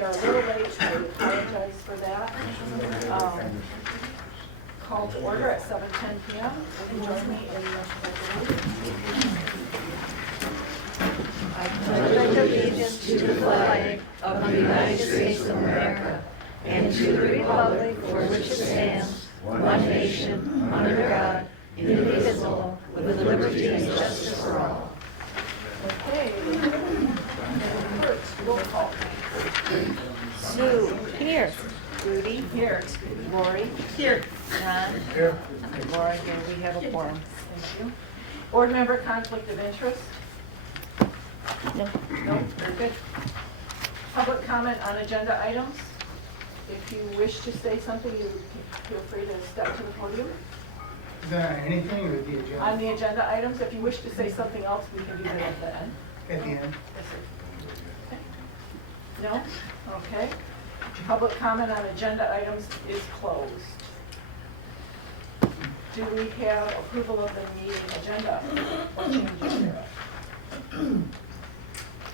we are a little late, I apologize for that. Call to order at 7:10 p.m. Will you join me in I pledge allegiance to the flag of the United States of America and to the republic for which it stands, one nation, under God, indivisible, with liberty and justice for all. Okay. First, roll call. Sue. Here. Rudy. Here. Lori. Here. John. Here. Laura, here we have a quorum. Thank you. Board member conflict of interest? No. No, very good. Public comment on agenda items? If you wish to say something, you feel free to step to the podium. Is that anything or the agenda? On the agenda items, if you wish to say something else, we can do that at the end. At the end? Yes, sir. Okay. No? Okay. Public comment on agenda items is closed. Do we have approval of the meeting agenda or changes thereof?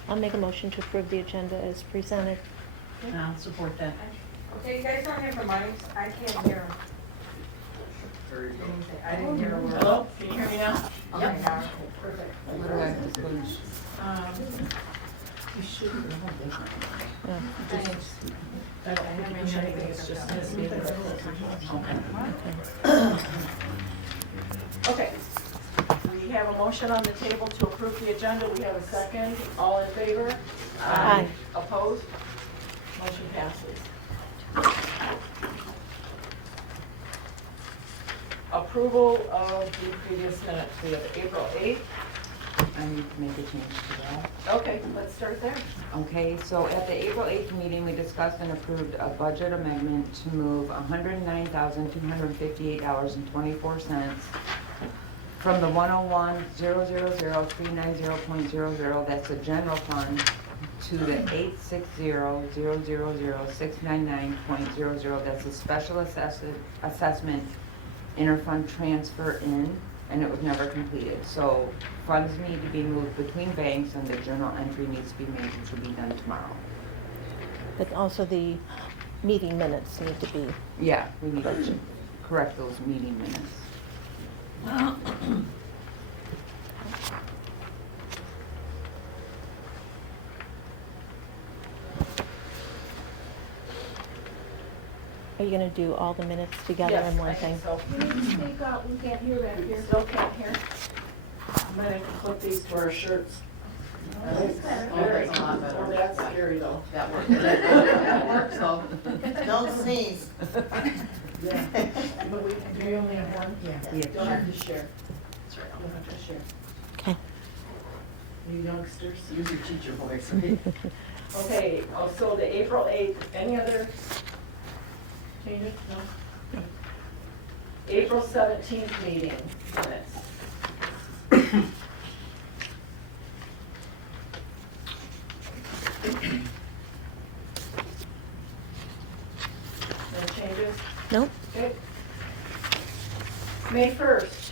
I'll make a motion to approve the agenda as presented. I'll support that. Okay, you guys don't have the mics, I can't hear them. I didn't hear a word. Hello? Can you hear me now? Okay, now. Perfect. You should be Yeah. Thanks. I don't have anything, it's just this meeting. Okay. We have a motion on the table to approve the agenda. We have a second. All in favor? Aye. Opposed? Motion passes. Approval of the previous minutes. We have April 8th. I need to make a change to that. Okay, let's start there. Okay, so at the April 8th meeting, we discussed and approved a budget amendment to move $109,258.24 from the 101,000,390.00, that's the general fund, to the 860,000,699.00, that's the special assessment interfund transfer in, and it was never completed. So funds need to be moved between banks and the journal entry needs to be made, which will be done tomorrow. But also the meeting minutes need to be, Yeah, we need to correct those meeting minutes. are you gonna do all the minutes together Yes, in one I thing? think so. Can you speak up? We can't hear back here. Still can't hear? I'm gonna clip these to our shirts. That's scary though. That works. That works, so. Don't sneeze. Yeah. But we, do we only have one? Yeah. We Don't have have to share. That's right, don't have to share. Okay. You youngsters. Use your teacher voice. Okay, so the April 8th, any other changes? No? April 17th meeting minutes. No changes? Nope. Okay. May 1st.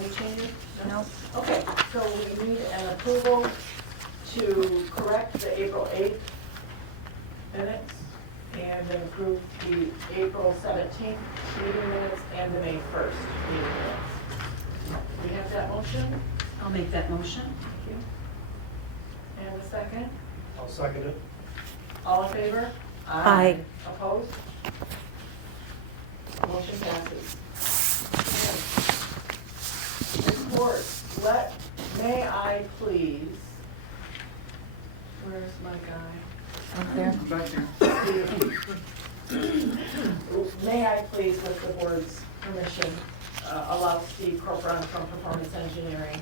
Any changes? No. Okay, so we need an approval to correct the April 8th minutes and then approve the April 17th meeting minutes and the May 1st meeting minutes. We have that motion? I'll make that motion. Thank you. And a second? I'll second it. All in favor? Aye. Opposed? Motion passes. Reports, may I please, where's my guy? Up there? May I please, with the board's permission, allow Steve Corcoran from Performance Engineering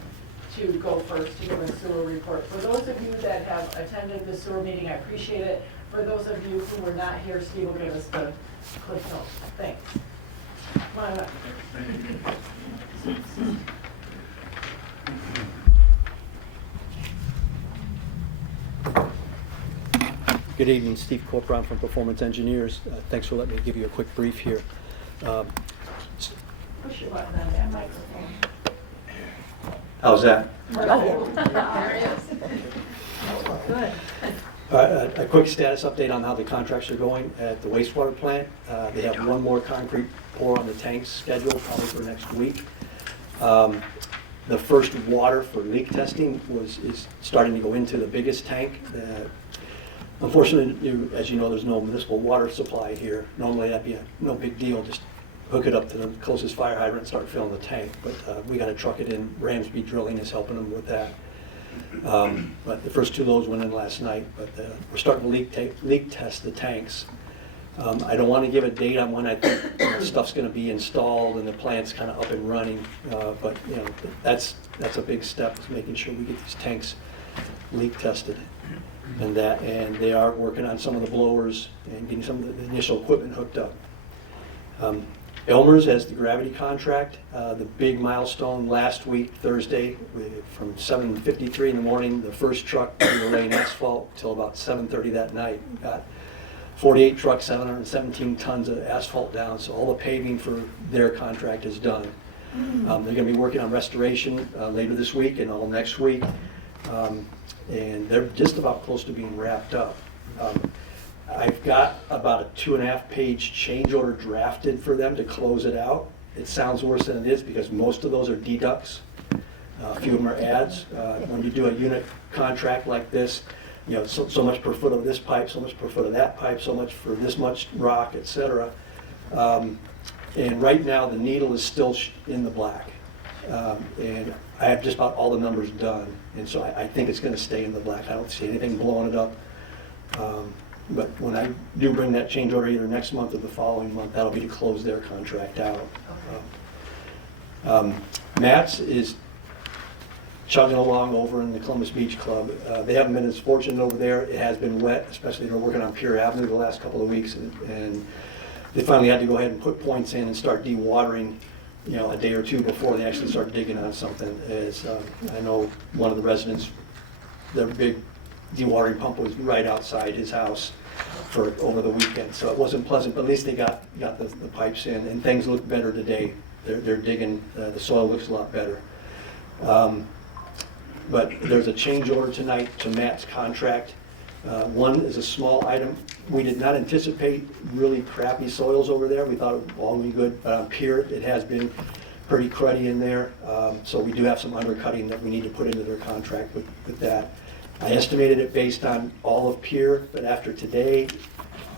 to go first to give a sewer report. For those of you that have attended the sewer meeting, I appreciate it. For those of you who were not here, Steve will give us the cliff notes. Thanks. Come on up. Good evening, Steve Corcoran from Performance Engineers. Thanks for letting me give you a quick brief here. Push your button on that microphone. How's that? There he is. Good. A quick status update on how the contracts are going at the wastewater plant. They have one more concrete pour on the tanks scheduled, probably for next week. The first water for leak testing is starting to go into the biggest tank. Unfortunately, as you know, there's no municipal water supply here. Normally that'd be no big deal, just hook it up to the closest fire hydrant and start filling the tank. But we got to truck it in. Ramsby Drilling is helping them with that. But the first 2 loads went in last night, but we're starting to leak test the tanks. I don't want to give a date on when I think stuff's going to be installed and the plant's kind of up and running, but you know, that's a big step, is making sure we get these tanks leak tested. And they are working on some of the blowers and getting some of the initial equipment hooked up. Elmer's has the gravity contract. The big milestone last week, Thursday, from 7:53 in the morning, the first truck, we were laying asphalt till about 7:30 that night. We got 48 trucks, 717 tons of asphalt down, so all the paving for their contract is done. They're going to be working on restoration later this week and all next week, and they're just about close to being wrapped up. I've got about a 2.5-page change order drafted for them to close it out. It sounds worse than it is because most of those are deducts. A few of them are adds. When you do a unit contract like this, you know, so much per foot of this pipe, so much per foot of that pipe, so much for this much rock, etc. And right now the needle is still in the black. And I have just about all the numbers done. And so I think it's going to stay in the black. I don't see anything blowing it up. But when I do bring that change order either next month or the following month, that'll be to close their contract out. Matt's is chugging along over in the Columbus Beach Club. They haven't been as fortunate over there. It has been wet, especially they're working on Pier Avenue the last couple of weeks, and they finally had to go ahead and put points in and start dewatering, you know, a day or two before they actually start digging on something. As I know one of the residents, their big dewatering pump was right outside his house for over the weekend, so it wasn't pleasant, but at least they got the pipes in, and things look better today. They're digging, the soil looks a lot better. But there's a change order tonight to Matt's contract. One is a small item. We did not anticipate really crappy soils over there. We thought it would all be good, but on Pier, it has been pretty cruddy in there. So we do have some undercutting that we need to put into their contract with that. I estimated it based on all of Pier, but after today,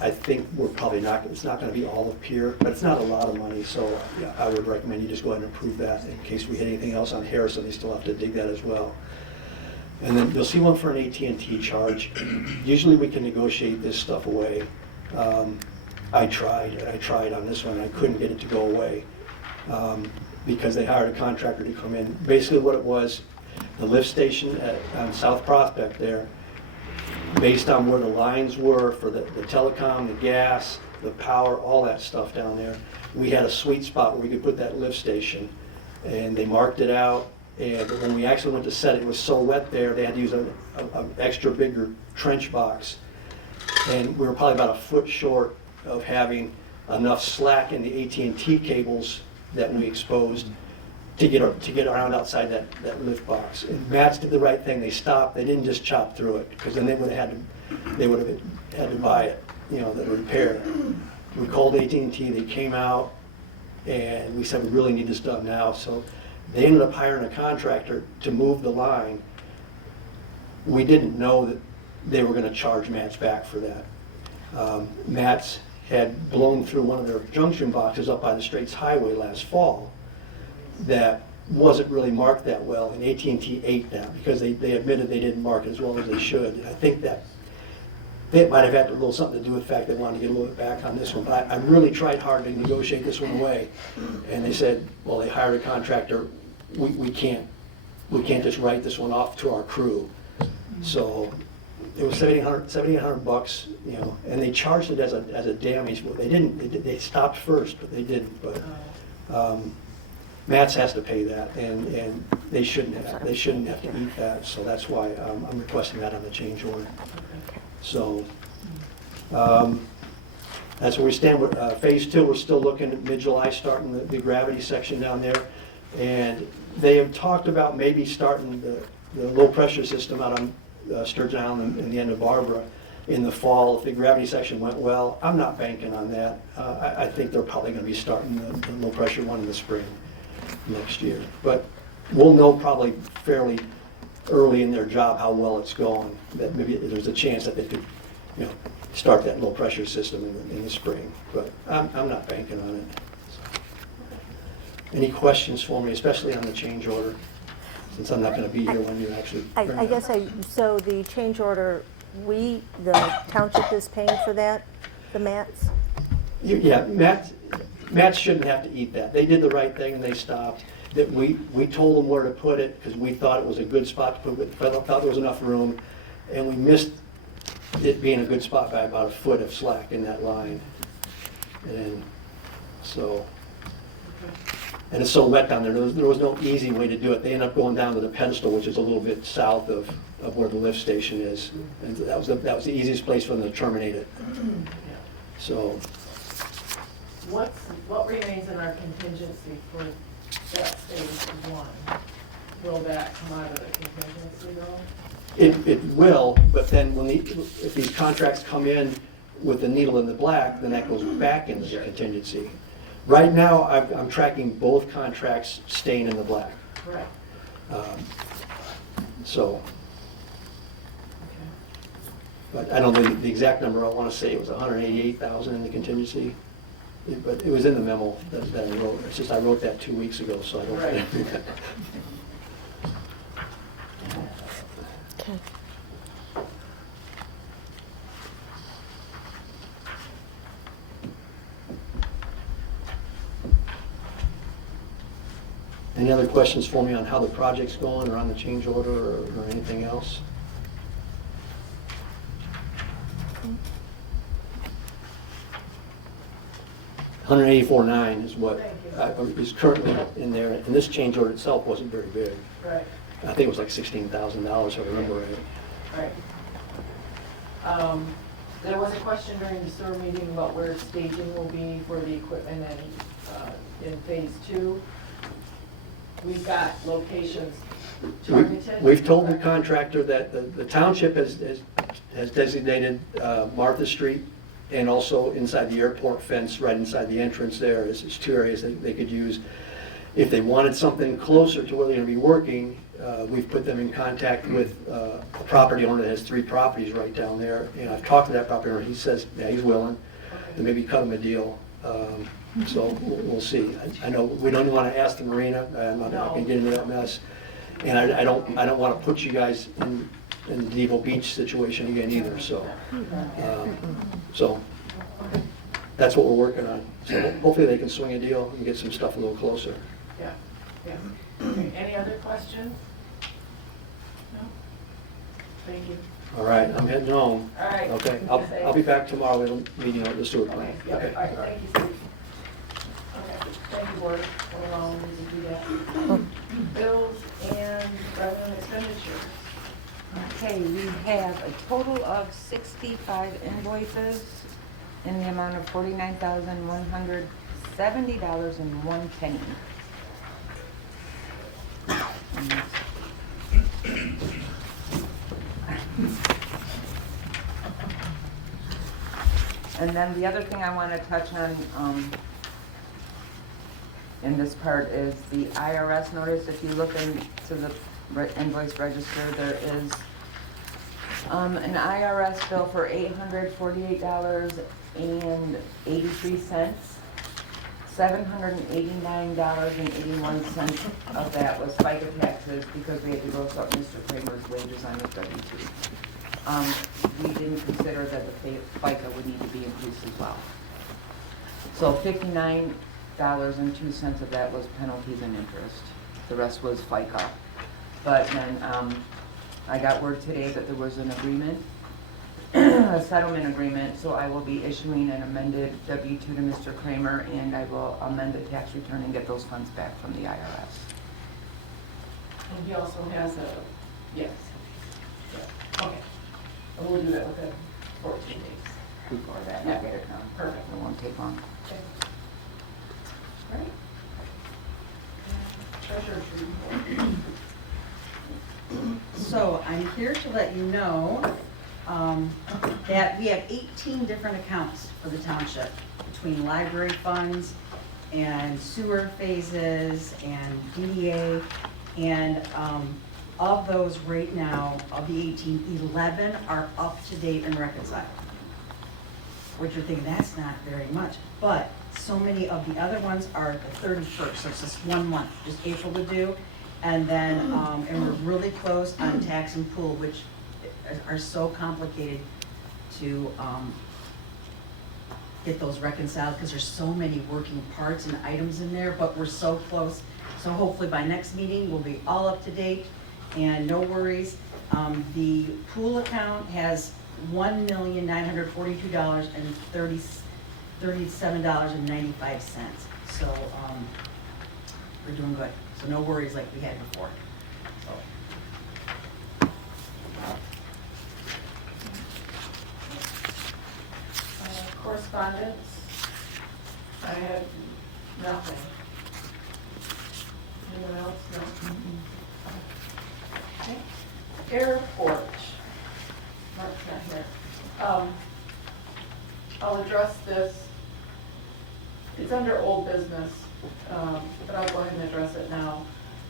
I think we're probably it's not going to be all of Pier, but it's not a lot of money, so yeah, I would recommend you just go ahead and approve that in case we hit anything else on Harrison. They still have to dig that as well. And then you'll see one for an AT&T charge. Usually we can negotiate this stuff away. I tried on this one. I couldn't get it to go away because they hired a contractor to come in. Basically what it was, the lift station on South Prospect there, based on where the lines were for the telecom, the gas, the power, all that stuff down there, we had a sweet spot where we could put that lift station. And they marked it out, and when we actually went to set it, it was so wet there, they had to use an extra bigger trench box. And we were probably about a foot short of having enough slack in the AT&T cables that we exposed to get around outside that lift box. And Matt's did the right thing. They stopped. They didn't just chop through it, because then they would have had to buy it, you know, the repair. We called AT&T. They came out, and we said we really need this done now. So they ended up hiring a contractor to move the line. We didn't know that they were going to charge Matt's back for that. Matt's had blown through one of their junction boxes up by the Straits Highway last fall that wasn't really marked that well, and AT&T ate that because they admitted they didn't mark it as well as they should. And I think that it might have had a little something to do with the fact they wanted to get a little bit back on this one. But I really tried hard to negotiate this one away, and they said, well, they hired a contractor. We can't just write this one off to our crew. So it was $7,800, you know, and they charged it as a damage. They stopped first, but they didn't. But Matt's has to pay that, and they shouldn't have to eat that. So that's why I'm requesting that on the change order. So that's where we stand with phase 2. We're still looking at mid-July starting the gravity section down there, and they have talked about maybe starting the low pressure system out on Sturgeon Island and the end of Barbara in the fall. If the gravity section went well, I'm not banking on that. I think they're probably going to be starting the low pressure one in the spring next year. But we'll know probably fairly early in their job how well it's going, that maybe there's a chance that they could, start that low pressure system in the spring. But I'm not banking on it. Any questions for me, especially on the change order, since I'm not going to be here when you actually bring it I up? guess so the change order, the township is paying for that, the mats? Yeah, Matt shouldn't have to eat that. They did the right thing and they stopped. That we told them where to put it because we thought it was a good spot to put it, thought there was enough room, and we missed it being a good spot by about a foot of slack in that line. And so, and it's so wet down there, there was no easy way to do it. They ended up going down to the pedestal, which is a little bit south of where the lift station is. And that was the easiest place for them to terminate it. So, What remains in our contingency for that phase one? Will that come out of the contingency though? it will, but then if these contracts come in with the needle in the black, then that goes back into the contingency. Right now, I'm tracking both contracts staying in the black. Correct. So, but I don't know the exact number. I want to say it was 188,000 in the contingency, but it was in the memo that I wrote. It's just I wrote that 2 weeks ago, so I don't. Right. Okay. Any other questions for me on how the project's going or on the change order or anything else? $184,900 is what is currently in there, and this change order itself wasn't very big. Right, I think it was like $16,000, if I remember right. right. There was a question during the sewer meeting about where staging will be for the equipment and in phase two. We've got locations targeted. We've told the contractor that the township has designated Martha Street and also inside the airport fence, right inside the entrance there, is two areas that they could use. If they wanted something closer to where they're going to be working, we've put them in contact with a property owner that has 3 properties right down there. And I've talked to that property owner. He says, yeah, he's willing to maybe cut him a deal. So we'll see. I know we don't want to ask the marina. I'm not going to get into that mess. And I don't want to put you guys in the Devo Beach situation again either. So that's what we're working on. So hopefully they can swing a deal and get some stuff a little closer. Yeah, yeah. Okay, any other questions? No? Thank you. All right, I'm heading home. All right. Okay, I'll be back tomorrow. We have a meeting at the sewer Okay, plant. yeah, all Okay. right, thank you, Steve. Okay, thank you, board, for allowing me to do that. Bills and revenue expenditures. Okay, we have a total of 65 invoices in the amount of $49,170.01. And then the other thing I want to touch on in this part is the IRS notice. If you look into the invoice register, there is an IRS bill for $848.83. $789.81 of that was FICA taxes because we had to gross up Mr. Kramer's wages on his W-2. We didn't consider that the FICA would need to be increased as well. So $59.02 of that was penalties and interest. The rest was FICA. But then I got word today that there was an agreement, a settlement agreement, so I will be issuing an amended W-2 to Mr. Kramer, and I will amend the tax return and get those funds back from the IRS. And he also has a, yes. Yeah. Okay. And we'll do that within 14 days. Before that, and I'll get it done. Perfect. It won't take long. Okay. All right. Treasurer's report. So I'm here here to let you know that we have 18 different accounts for the township between library funds and sewer phases and DDA. And of those right now, of the 18, 11 are up to date and reconciled. Which you're thinking, that's not very much. But so many of the other ones are the 31st, so it's just 1 month, just April to do. And then, and we're really close on tax and pool, which are so complicated to get those reconciled because there's so many working parts and items in there, but we're so close. So hopefully by next meeting, we'll be all up to date and no worries. The pool account has $1,942,37.95. So we're doing good. So no worries like we had before. So. Correspondence, I had nothing. Anyone else? No? Okay. Airport, Mark's not here. I'll address this. It's under old business, but I'll go ahead and address it now.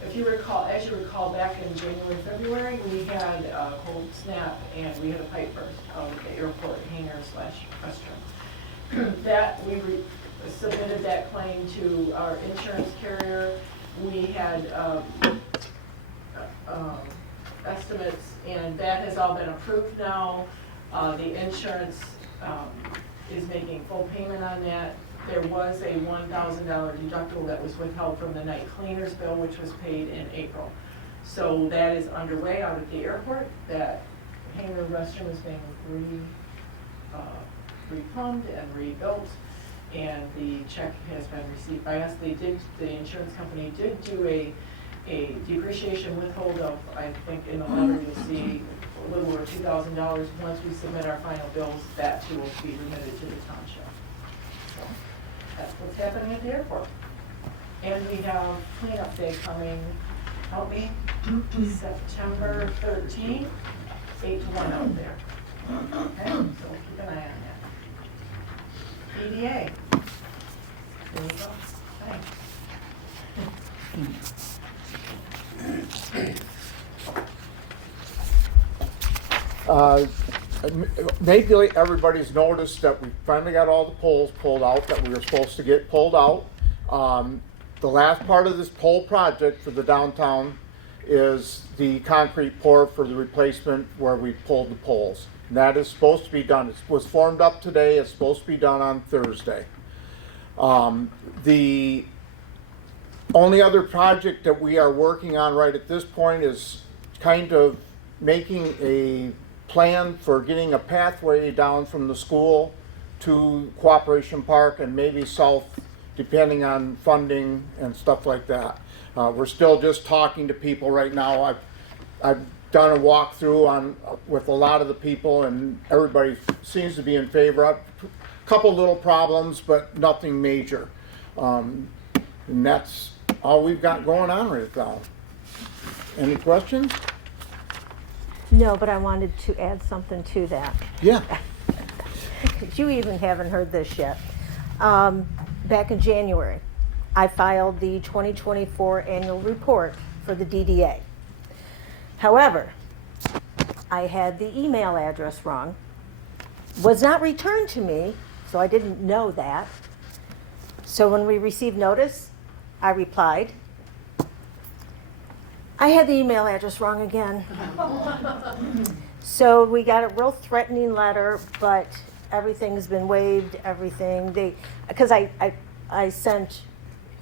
If you recall, as you recall, back in January, February, we had a cold snap and we had a pipe burst out of the airport hangar / restroom. That we submitted that claim to our insurance carrier. We had estimates, and that has all been approved now. The insurance is making full payment on that. There was a $1,000 deductible that was withheld from the night cleaners bill, which was paid in April. So that is underway out at the airport. That hangar restroom is being replumbed and rebuilt, and the check has been received by us. The insurance company did do a depreciation withhold of, I think in the letter you'll see, a little over $2,000. Once we submit our final bills, that too will be remitted to the township. So that's what's happening at the airport. And we have cleanup day coming, help me, September 13th, 8 to 1 out there. Okay, so keep an eye on that. DDA. There we go. Thanks. Maybe everybody's noticed that we finally got all the poles pulled out that we were supposed to get pulled out. The last part of this pole project for the downtown is the concrete pour for the replacement where we pulled the poles. And that is supposed to be done. It was formed up today. It's supposed to be done on Thursday. The only other project that we are working on right at this point is kind of making a plan for getting a pathway down from the school to Cooperation Park and maybe south, depending on funding and stuff like that. We're still just talking to people right now. I've done a walkthrough with a lot of the people, and everybody seems to be in favor. A couple little problems, but nothing major. And that's all we've got going on right now. Any questions? No, but I wanted to add something to that. Yeah. You even haven't heard this yet. Back in January, I filed the 2024 annual report for the DDA. However, I had the email address wrong, was not returned to me, so I didn't know that. So when we received notice, I replied, I had the email address wrong again. So we got a real threatening letter, but everything's been waived, because I sent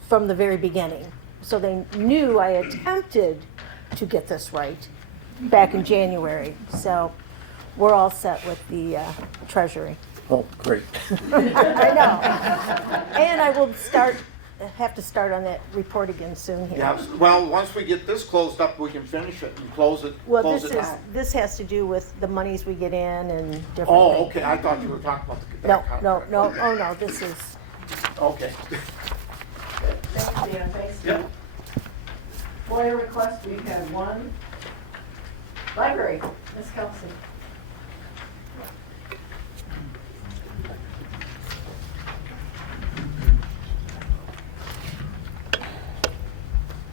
from the very beginning. So they knew I attempted to get this right back in January. So we're all set with the Treasury. Oh, great. I know. And I will have to start on that report again soon here. Yeah, well, once we get this closed up, we can finish it and close it. Well, close it down. this has to do with the monies we get in and different Oh, things. okay. I thought you were talking about that No, contract. oh no, this is, Okay. Thanks, Dan. Thanks. Yep. FOIA request, we've had one. Library, Ms. Kelsey.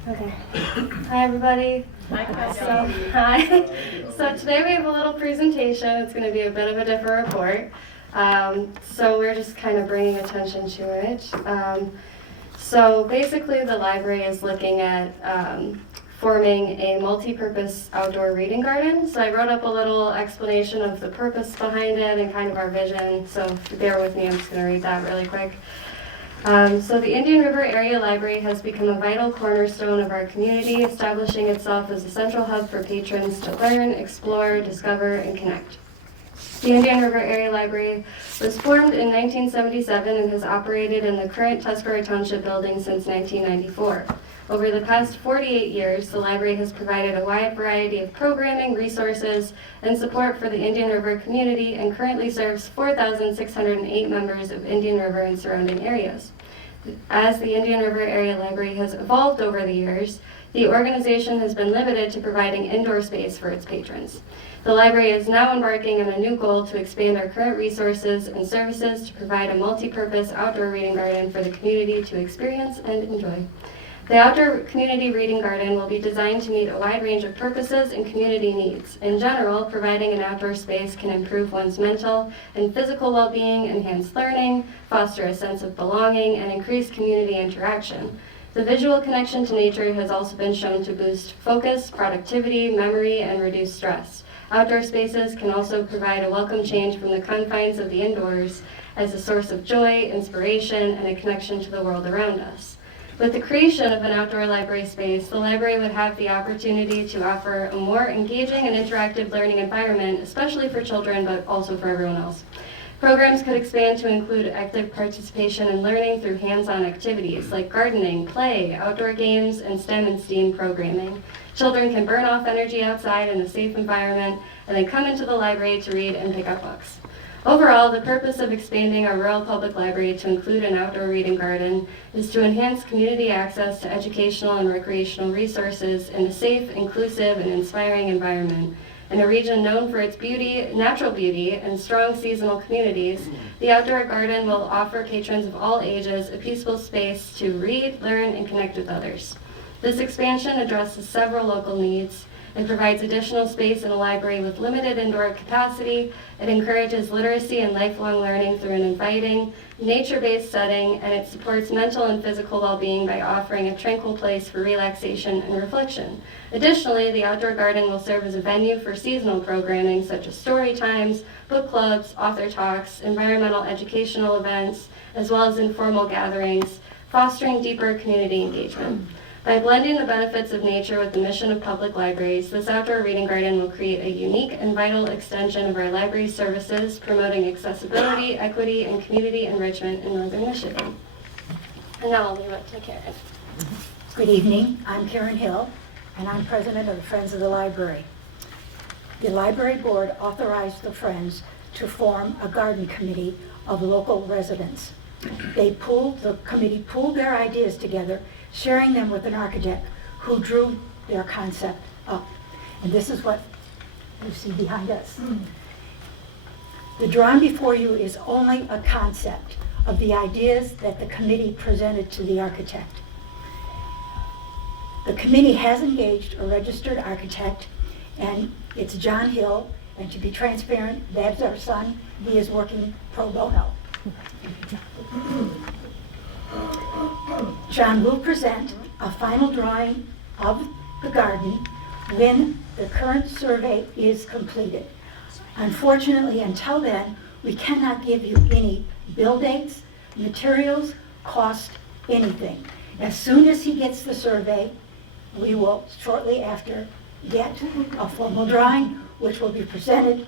Okay. Hi, everybody. Hi, Hi. So today we have a little presentation. It's going to be a bit of a different report. So we're just kind of bringing attention to it. So basically the library is looking at forming a multi-purpose outdoor reading garden. So I wrote up a little explanation of the purpose behind it and kind of our vision. So bear with me, I'm just going to read that really quick. So the Indian River Area Library has become a vital cornerstone of our community, establishing itself as a central hub for patrons to learn, explore, discover, and connect. The Indian River Area Library was formed in 1977 and has operated in the current Tuscarora Township building since 1994. Over the past 48 years, the library has provided a wide variety of programming, resources, and support for the Indian River community and currently serves 4,608 members of Indian River and surrounding areas. As the Indian River Area Library has evolved over the years, the organization has been limited to providing indoor space for its patrons. The library is now embarking on a new goal to expand our current resources and services to provide a multi-purpose outdoor reading garden for the community to experience and enjoy. The outdoor community reading garden will be designed to meet a wide range of purposes and community needs. In general, providing an outdoor space can improve one's mental and physical well-being, enhance learning, foster a sense of belonging, and increase community interaction. The visual connection to nature has also been shown to boost focus, productivity, memory, and reduce stress. Outdoor spaces can also provide a welcome change from the confines of the indoors as a source of joy, inspiration, and a connection to the world around us. With the creation of an outdoor library space, the library would have the opportunity to offer a more engaging and interactive learning environment, especially for children, but also for everyone else. Programs could expand to include active participation in learning through hands-on activities like gardening, play, outdoor games, and STEM and STEAM programming. Children can burn off energy outside in a safe environment and then come into the library to read and pick up books. Overall, the purpose of expanding our rural public library to include an outdoor reading garden is to enhance community access to educational and recreational resources in a safe, inclusive, and inspiring environment. In a region known for its beauty, natural beauty, and strong seasonal communities, the outdoor garden will offer patrons of all ages a peaceful space to read, learn, and connect with others. This expansion addresses several local needs. It provides additional space in a library with limited indoor capacity. It encourages literacy and lifelong learning through an inviting, nature-based setting, and it supports mental and physical well-being by offering a tranquil place for relaxation and reflection. Additionally, the outdoor garden will serve as a venue for seasonal programming such as story times, book clubs, author talks, environmental educational events, as well as informal gatherings, fostering deeper community engagement. By blending the benefits of nature with the mission of public libraries, this outdoor reading garden will create a unique and vital extension of our library services, promoting accessibility, equity, and community enrichment in Northern Michigan. And now I'll leave it to Karen. Good evening. I'm Karen Hill, and I'm president of the Friends of the Library. The library board authorized the Friends to form a garden committee of local residents. The committee pooled their ideas together, sharing them with an architect who drew their concept up. And this is what you see behind us. The drawing before you is only a concept of the ideas that the committee presented to the architect. The committee has engaged a registered architect, and it's John Hill, and to be transparent, that's our son. He is working pro bono. John will present a final drawing of the garden when the current survey is completed. Unfortunately, until then, we cannot give you any bill dates, materials, cost, anything. As soon as he gets the survey, we will shortly after get a formal drawing, which will be presented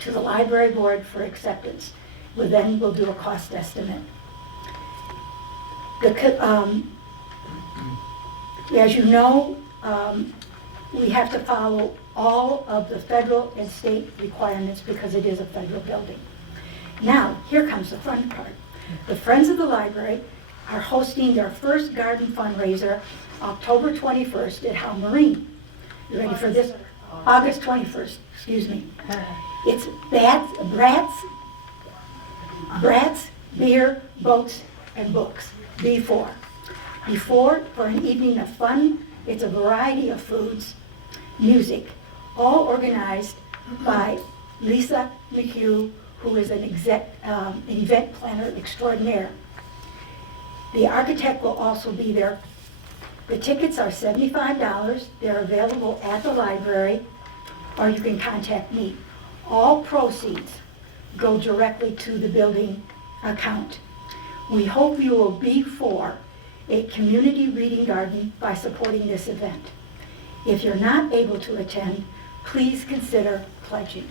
to the library board for acceptance. Then we'll do a cost estimate. As you know, we have to follow all of the federal and state requirements because it is a federal building. Now, here comes the fun part. The Friends of the Library are hosting their first garden fundraiser October 21st at Howe Marine. You ready for this? August 21st, excuse me. It's Brats, Beer, Boats, and Books, B4. B4 for an evening of fun. It's a variety of foods, music, all organized by Lisa McHugh, who is an event planner extraordinaire. The architect will also be there. The tickets are $75. They're available at the library, or you can contact me. All proceeds go directly to the building account. We hope you will be for a community reading garden by supporting this event. If you're not able to attend, please consider pledging.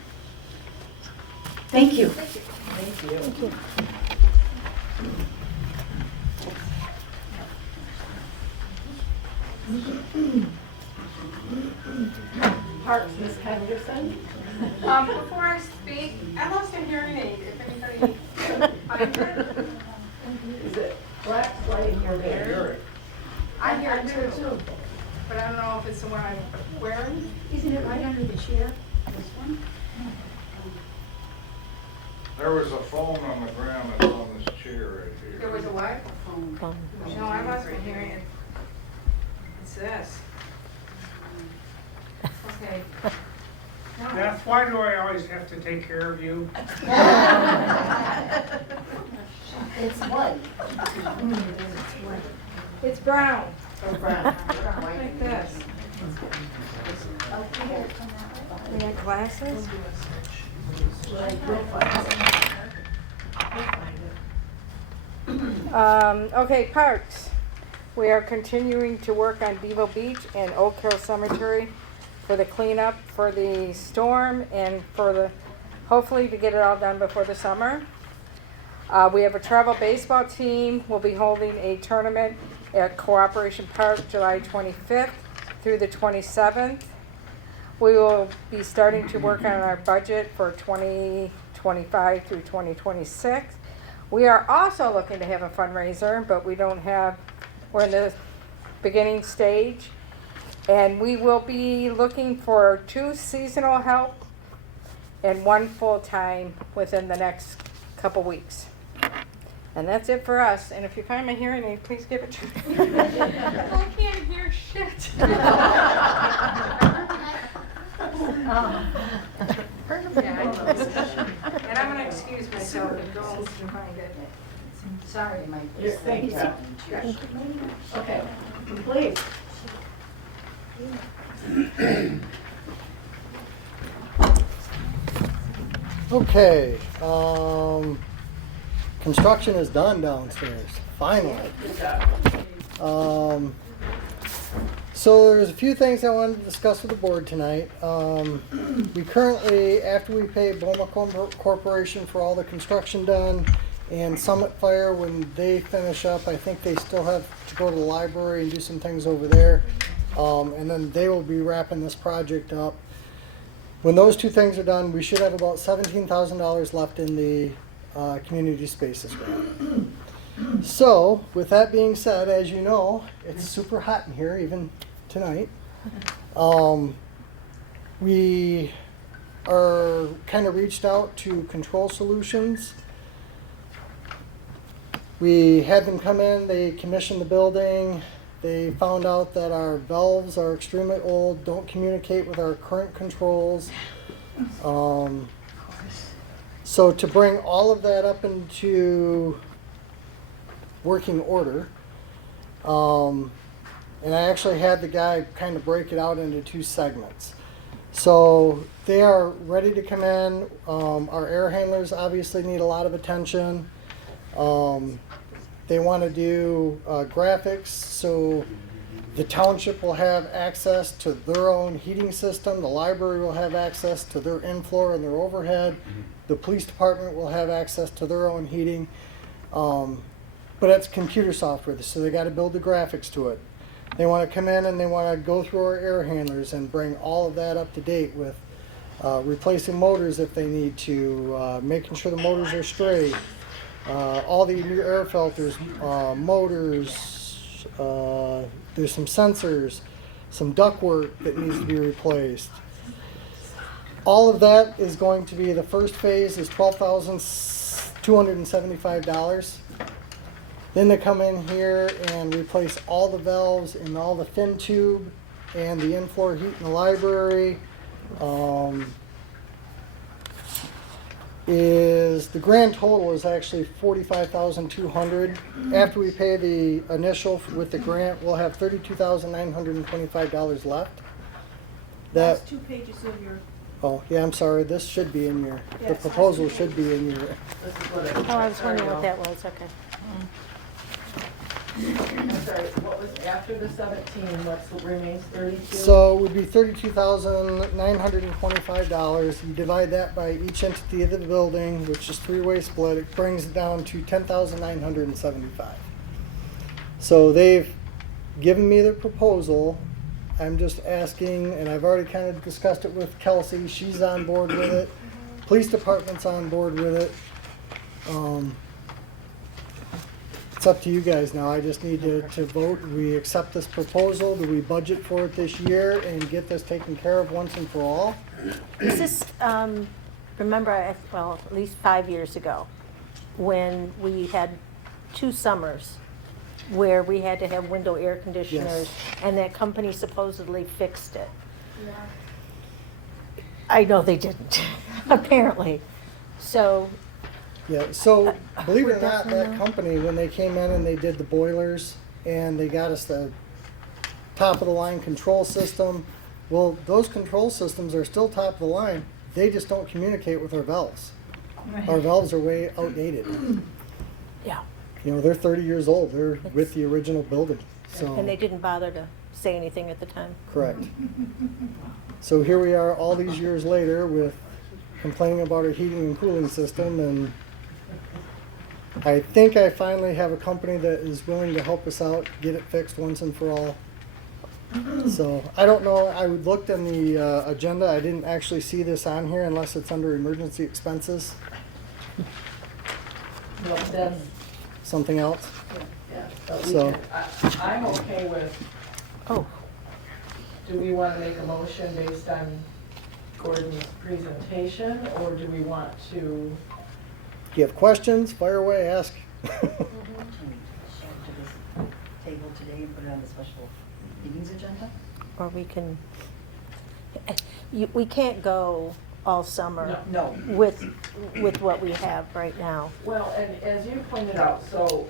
Thank you. Thank you. Thank you. Parks, Ms. Henderson. Before I speak, I lost a hearing aid, if anybody. Is it black, white, or bear? I hear it too, but I don't know if it's the one I'm wearing. Isn't it right under the chair, this one? There was a phone on the ground that's on this chair right here. There was a what? Phone. No, I wasn't hearing it. It's this. Okay. Beth, why do I always have to take care of you? It's white. It's brown, Oh, brown. like this. You got glasses? Okay, parks. We are continuing to work on Bevo Beach and Oak Hill Cemetery for the cleanup for the storm and for the, hopefully to get it all done before the summer. We have a travel baseball team. We'll be holding a tournament at Cooperation Park July 25th through the 27th. We will be starting to work on our budget for 2025 through 2026. We are also looking to have a fundraiser, but we don't have, we're in the beginning stage. And we will be looking for 2 seasonal help and 1 full-time within the next couple weeks. And that's it for us. And if you find my hearing aid, please give it to me. I can't hear shit. And I'm gonna excuse myself and go and find it. Sorry, Mike. Thank you. Okay, please. Okay, construction is done downstairs, finally. Good job. So there's a few things I wanted to discuss with the board tonight. We currently, after we pay Boma Corporation for all the construction done and Summit Fire, when they finish up, I think they still have to go to the library and do some things over there. And then they will be wrapping this project up. When those 2 things are done, we should have about $17,000 left in the community spaces grant. So, with that being said, as you know, it's super hot in here, even tonight. We are kind of reached out to Control Solutions. We had them come in, they commissioned the building. They found out that our valves are extremely old, don't communicate with our current controls. So to bring all of that up into working order, and I actually had the guy kind of break it out into 2 segments. So they are ready to come in. Our air handlers obviously need a lot of attention. They want to do graphics, so the township will have access to their own heating system. The library will have access to their in-floor and their overhead. The police department will have access to their own heating. But it's computer software, so they got to build the graphics to it. They want to come in and they want to go through our air handlers and bring all of that up to date with replacing motors if they need to, making sure the motors are straight. All the new air filters, motors, there's some sensors, some ductwork that needs to be replaced. All of that is going to be, the first phase is $12,275. Then they come in here and replace all the valves in all the fin tube and the in-floor heat in the library. The grand total is actually $45,200. After we pay the initial with the grant, we'll have $32,925 left. Last 2 pages of your. Oh, yeah, I'm sorry, this should be in your, the Yes. proposal should be in your, This is what it. Oh, I was wondering what that was, okay. I'm sorry, what was after the 17, what remains, 32? so it would be $32,925. You divide that by each entity of the building, which is three-way split, it brings it down to $10,975. So they've given me their proposal. I'm just asking, and I've already kind of discussed it with Kelsey, she's on board with it. Police department's on board with it. It's up to you guys now. I just need to vote. Do we accept this proposal? Do we budget for it this year and get this taken care of once and for all? Is this, remember, well, at least 5 years ago, when we had 2 summers where we had to have window air conditioners, and that company supposedly fixed it? I know they didn't, apparently. So, Yeah, so believe it We're or not, definitely that not. company, when they came in and they did the boilers and they got us the top of the line control system, well, those control systems are still top of the line. They just don't communicate with our valves. Our valves are way outdated. yeah, You know, they're 30 years old. They're with the original building. So and they didn't bother to say anything at the time. correct. So here we are all these years later with complaining about our heating and cooling system, and I think I finally have a company that is willing to help us out, get it fixed once and for all. So I don't know, I looked in the agenda, I didn't actually see this on here unless it's under emergency expenses, Well, that's, something else. yeah, but we So- can, I'm okay with, Oh, do we want to make a motion based on Gordon's presentation, or do we want to? If you have questions, fire away, ask. Table today and put it on the special meetings agenda? or we can, we can't go all summer No. with what we have right now. Well, and as you pointed out, so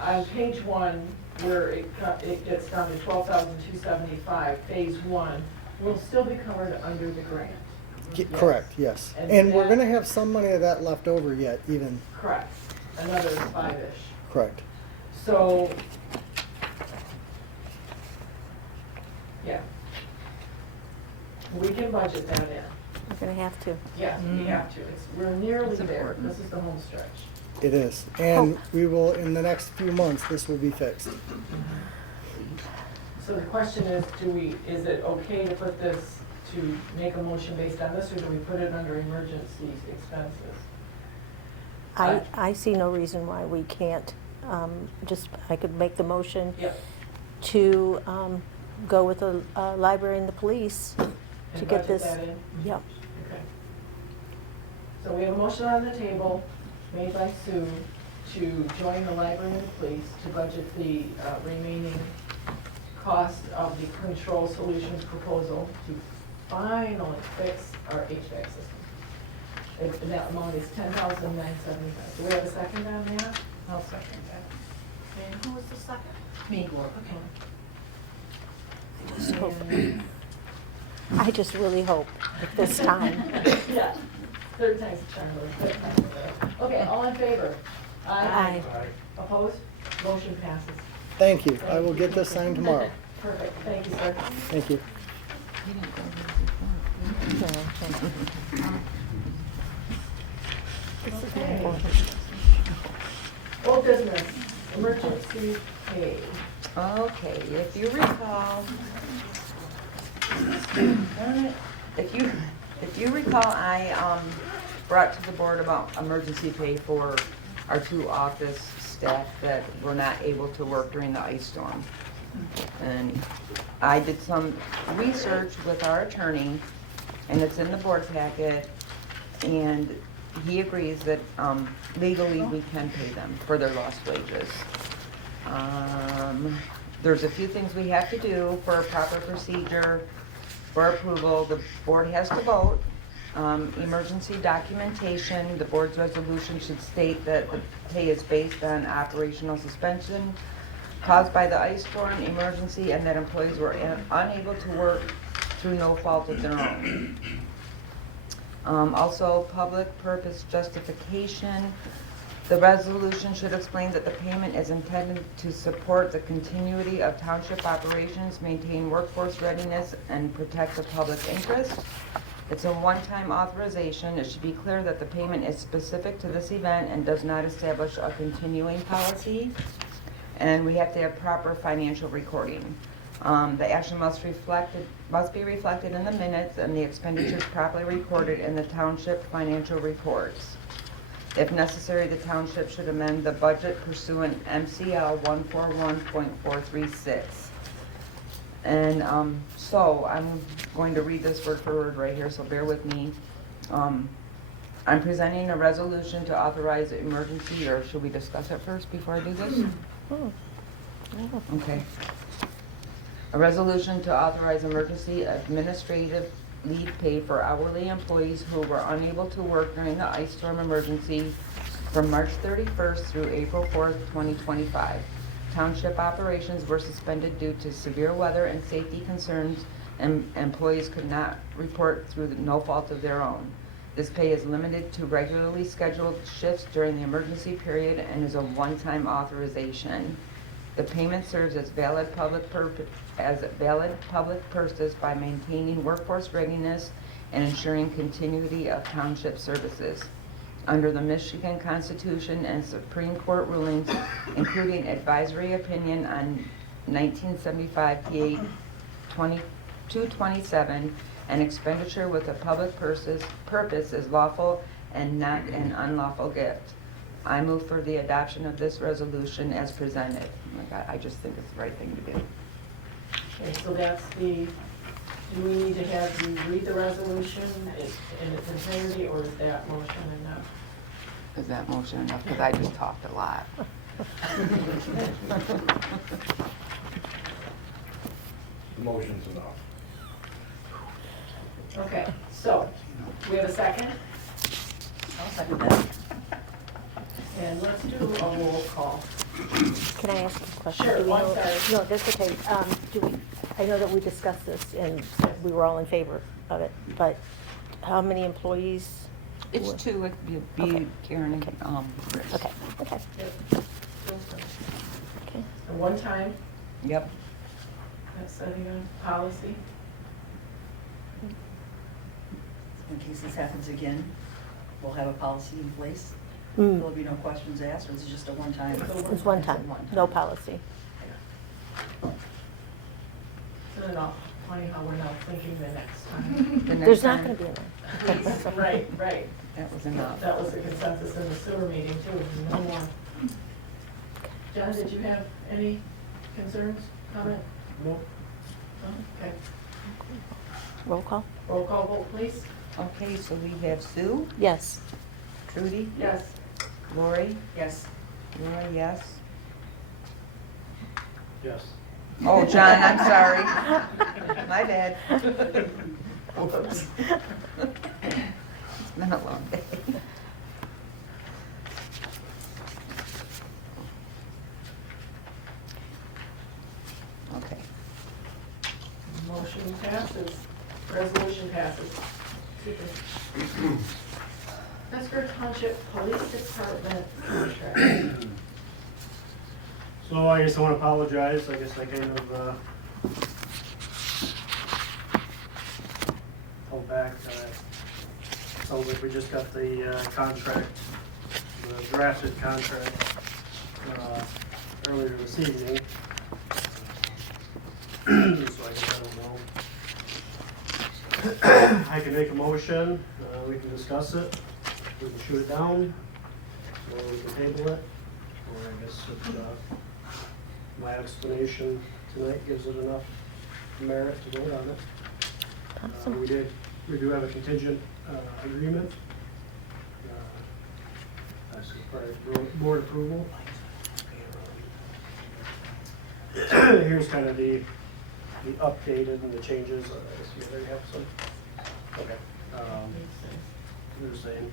on page 1, where it gets down to 12,275, phase 1, will still be covered under the grant. Yes. Correct, yes. And And we're that- gonna have some money of that left over yet, even, Correct, another 5-ish. correct. So, yeah. We can budget that in. We're gonna have to. Yes, we have to. We're nearly It's there. important. This is the home stretch. It is. And we will, in the next few months, this will be fixed. So the question is, is it okay to put this, to make a motion based on this, or do we put it under emergency expenses? I see no reason why we can't. I could make the motion Yep. to go with the library and the police to And get budget this. that in? Yep. Okay. So we have a motion on the table made by Sue to join the library and the police to budget the remaining cost of the control solutions proposal to finally fix our HVAC system. And that amount is $10,975. Do we have a second on that? I'll second that. And who was the second? Me. I just really hope at this time. Yeah, third time's a charm. Okay, all in favor? Aye. Opposed? Motion passes. Thank you. I will get this signed tomorrow. Perfect, thank you, sir. Thank you. Okay. Old business, emergency pay. Okay, if you recall, if you recall, I brought to the board about emergency pay for our 2 office staff that were not able to work during the ice storm. And I did some research with our attorney, and it's in the board packet, and he agrees that legally we can pay them for their lost wages. There's a few things we have to do for a proper procedure for approval. The board has to vote. Emergency documentation, the board's resolution should state that the pay is based on operational suspension caused by the ice storm emergency and that employees were unable to work through no fault of their own. Also, public purpose justification. The resolution should explain that the payment is intended to support the continuity of township operations, maintain workforce readiness, and protect the public interest. It's a one-time authorization. It should be clear that the payment is specific to this event and does not establish a continuing policy. And we have to have proper financial recording. The action must be reflected in the minutes, and the expenditures properly recorded in the township financial reports. If necessary, the township should amend the budget pursuant MCL 141.436. And so I'm going to read this word for word right here, so bear with me. I'm presenting a resolution to authorize emergency, or should we discuss it first before I do this? Okay. A resolution to authorize emergency administrative leave pay for hourly employees who were unable to work during the ice storm emergency from March 31st through April 4th, 2025. Township operations were suspended due to severe weather and safety concerns, and employees could not report through no fault of their own. This pay is limited to regularly scheduled shifts during the emergency period and is a one-time authorization. The payment serves as valid public purpose by maintaining workforce readiness and ensuring continuity of township services. Under the Michigan Constitution and Supreme Court rulings, including advisory opinion on 1975 PA 227, an expenditure with a public purpose is lawful and not an unlawful gift. I move for the adoption of this resolution as presented. Oh my God, I just think it's the right thing to do. Okay, so that's the, do we need to have you read the resolution in its entirety, or is that motion enough? Is that motion enough? Because I just talked a lot. The motion's enough. Okay, so, we have a second? I'll second that. And let's do a roll call. Can I ask a question? Sure, Do we one know- second. No, that's okay. I know that we discussed this and we were all in favor of it, but how many employees? It's two, it'd be Okay. Karen and Chris. Okay, okay. And one time, Yep. that's setting a policy. In case this happens again, we'll have a policy in place. Mm. There'll be no questions asked, or is it just a one-time? It's one time, no policy. Isn't it all funny how we're not thinking the next time? The next There's not time- going to be any. Right, right. That was enough. That was the consensus in the sewer meeting too, no more. John, did you have any concerns, comment? No. Okay, Roll call? roll call vote, please. Okay, so we have Sue, Yes. Trudy, Yes. Lori, Yes. Laura, yes. Yes. Oh, John, I'm sorry. My bad. It's been a long day. Okay. Motion passes, resolution passes. Tuscarora Township Police Department contract. So I guess I want to apologize. I guess I kind of held back. Sounds like we just got the contract, the drafted contract earlier this evening. So I guess I don't know. I can make a motion. We can discuss it. We can shoot it down, or we can table it, or I guess it, my explanation tonight gives it enough merit to vote on it. Awesome. We did We do have a contingent agreement. That's required board approval. Here's kind of the updated and the changes. I guess you already have some. Okay. They're saying,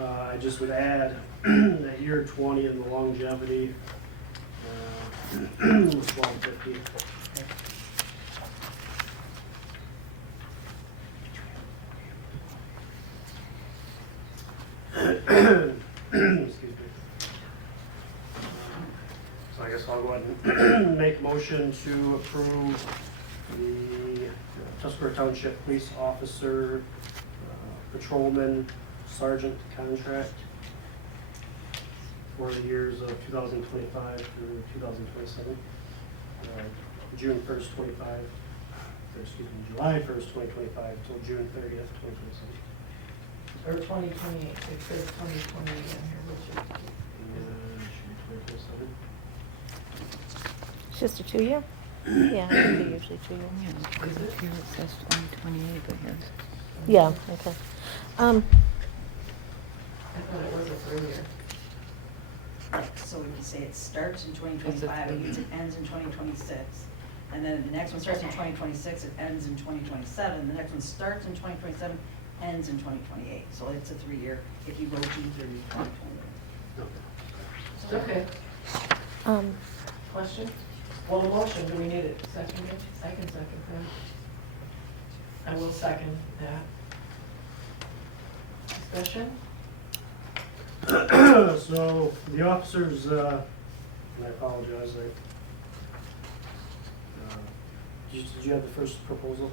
I just would add that year 20 in the longevity was 1250. Excuse me. So I guess I'll go ahead and make motion to approve the Tuscarora Township Police Officer Patrolman Sergeant Contract for the years of 2025 through 2027. June 1st, 25, or excuse me, July 1st, 2025 till June 30th, 2027. Or 2028, it says 2028 in here, which is. Should be 2027. It's just a 2-year? Yeah, it should be usually 2 years. Because up here it says 2028, but here's. Yeah, okay. I thought it was a 3-year. So we can say it starts in 2025, it means it ends in 2026. And then the next one starts in 2026, it ends in 2027. The next one starts in 2027, ends in 2028. So it's a 3-year if you go through 2028. Okay. Question? Well, a motion, do we need it seconded? I can second that. I will second that. Discussion? So the officers, and I apologize, did you have the first proposal?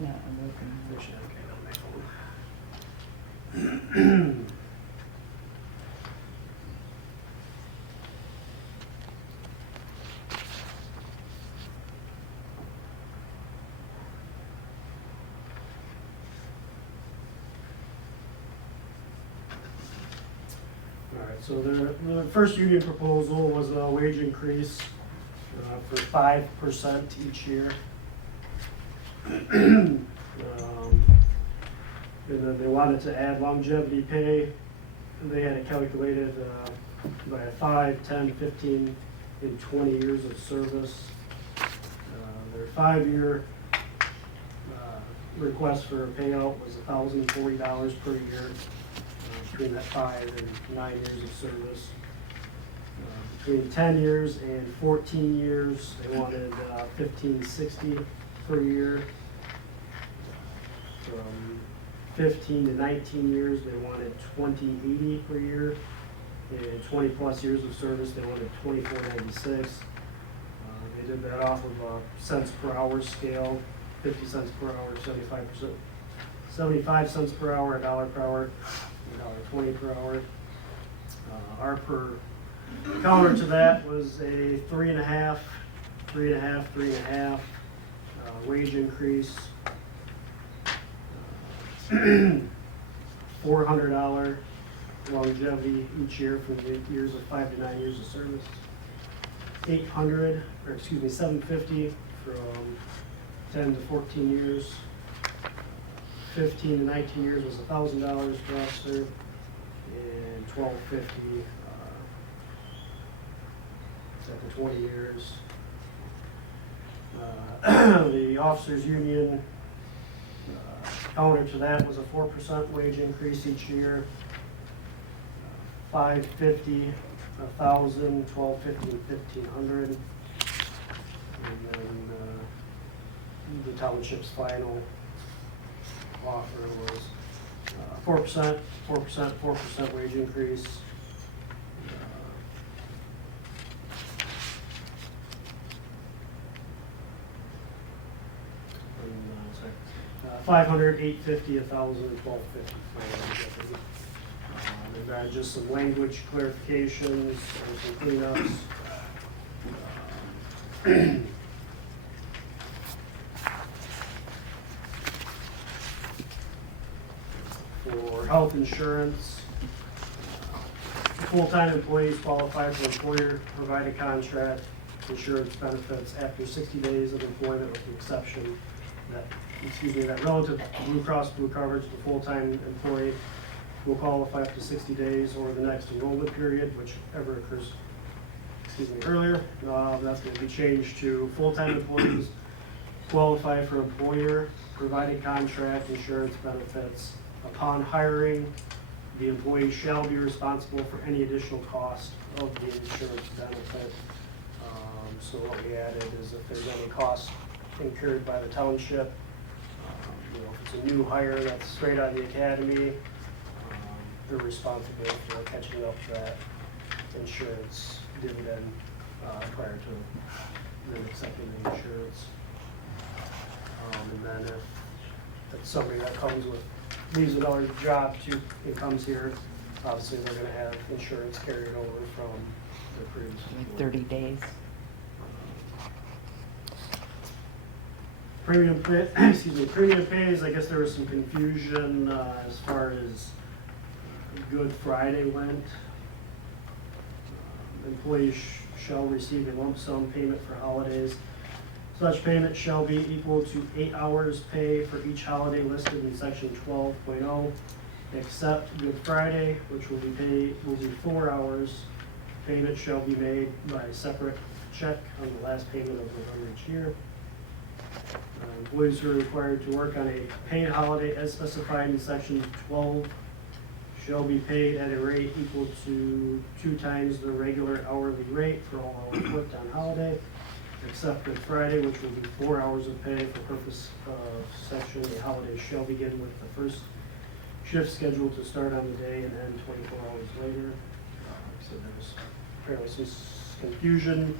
Yeah, I'm looking. Actually, okay, I'll make one. All right, so the first union proposal was a wage increase for 5% each year. And then they wanted to add longevity pay. They had it calculated by 5, 10, 15, and 20 years of service. Their 5-year request for a payout was $1,040 per year between that 5 and 9 years of service. Between 10 years and 14 years, they wanted $1,560 per year. From 15 to 19 years, they wanted $2,080 per year. And 20 plus years of service, they wanted $2,496. They did that off of a cents per hour scale, 50 cents per hour, 75 cents per hour, $1 per hour, $1.20 per hour. Our per counter to that was a 3.5 wage increase. $400 longevity each year from the years of 5 to 9 years of service. $750 from 10 to 14 years. 15 to 19 years was $1,000 per officer, and $1,250 after 20 years. The officers union counter to that was a 4% wage increase each year. $550, $1,000, $1,250, and $1,500. And then the township's final offer was 4% wage increase. $500, $850, $1,000, and $1,250 for longevity. They've got just some language clarifications and some cleanups. For health insurance, full-time employees qualify for employer-provided contract insurance benefits after 60 days of employment, with the exception that that relative to Blue Cross Blue coverage, the full-time employee will qualify up to 60 days or the next enrollment period, whichever occurs, earlier. That's going to be changed to full-time employees qualify for employer-provided contract insurance benefits. Upon hiring, the employee shall be responsible for any additional cost of the insurance benefit. So what we added is if there's any cost incurred by the township, if it's a new hire that's straight out of the academy, they're responsible for catching up that insurance dividend prior to them accepting the insurance. And then if it's somebody that comes with, leaves another job it comes here, obviously they're gonna have insurance carried over from the previous employee. 30 days. Premium pays, I guess there was some confusion as far as Good Friday went. Employees shall receive a lump sum payment for holidays. Such payment shall be equal to 8 hours pay for each holiday listed in section 12.0, except Good Friday, which will be 4 hours. Payment shall be made by a separate check on the last payment of November each year. Employees who are required to work on a paid holiday as specified in section 12 shall be paid at a rate equal to 2 times the regular hourly rate for all hours worked on holiday, except Good Friday, which will be 4 hours of pay. For purpose of section, a holiday shall begin with the first shift scheduled to start on the day and end 24 hours later. So there's apparently some confusion.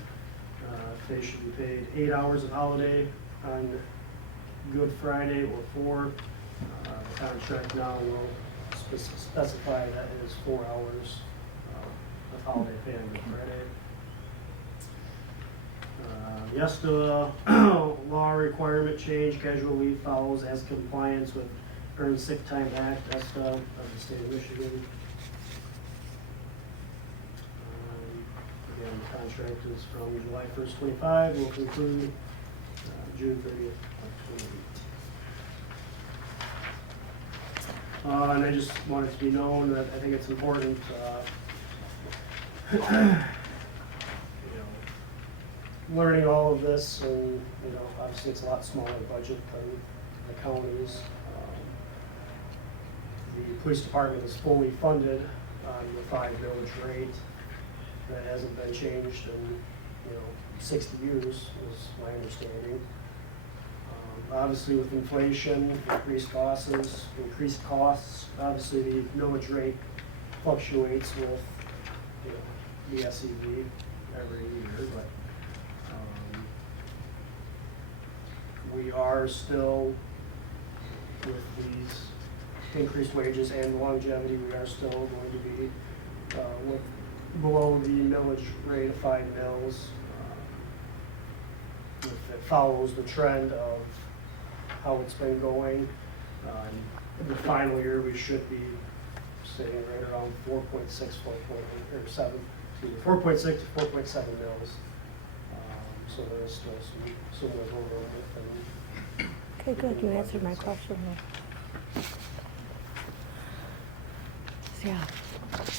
They should be paid 8 hours of holiday on Good Friday or 4. The contract now will specify that it is 4 hours of holiday pay on Good Friday. ESTA law requirement change, casual leave follows as compliance with Earned Sick Time Act, ESTA of the state of Michigan. Again, the contract is from July 1st, 25, will conclude June 30th of 28. And I just want it to be known that I think it's important, learning all of this, and obviously it's a lot smaller budget than the counties. The police department is fully funded on the 5 millage rate. That hasn't been changed in 60 years, is my understanding. Obviously with inflation, increased costs, obviously the millage rate fluctuates with the SEV every year, but we are still, with these increased wages and longevity, we are still going to be below the millage rate of 5 mills. If it follows the trend of how it's been going, in the final year we should be sitting right around 4.6, 4.7 to 4.7 mills. So there is still some wiggle room within. Okay, good, you answered my question there. So, yeah,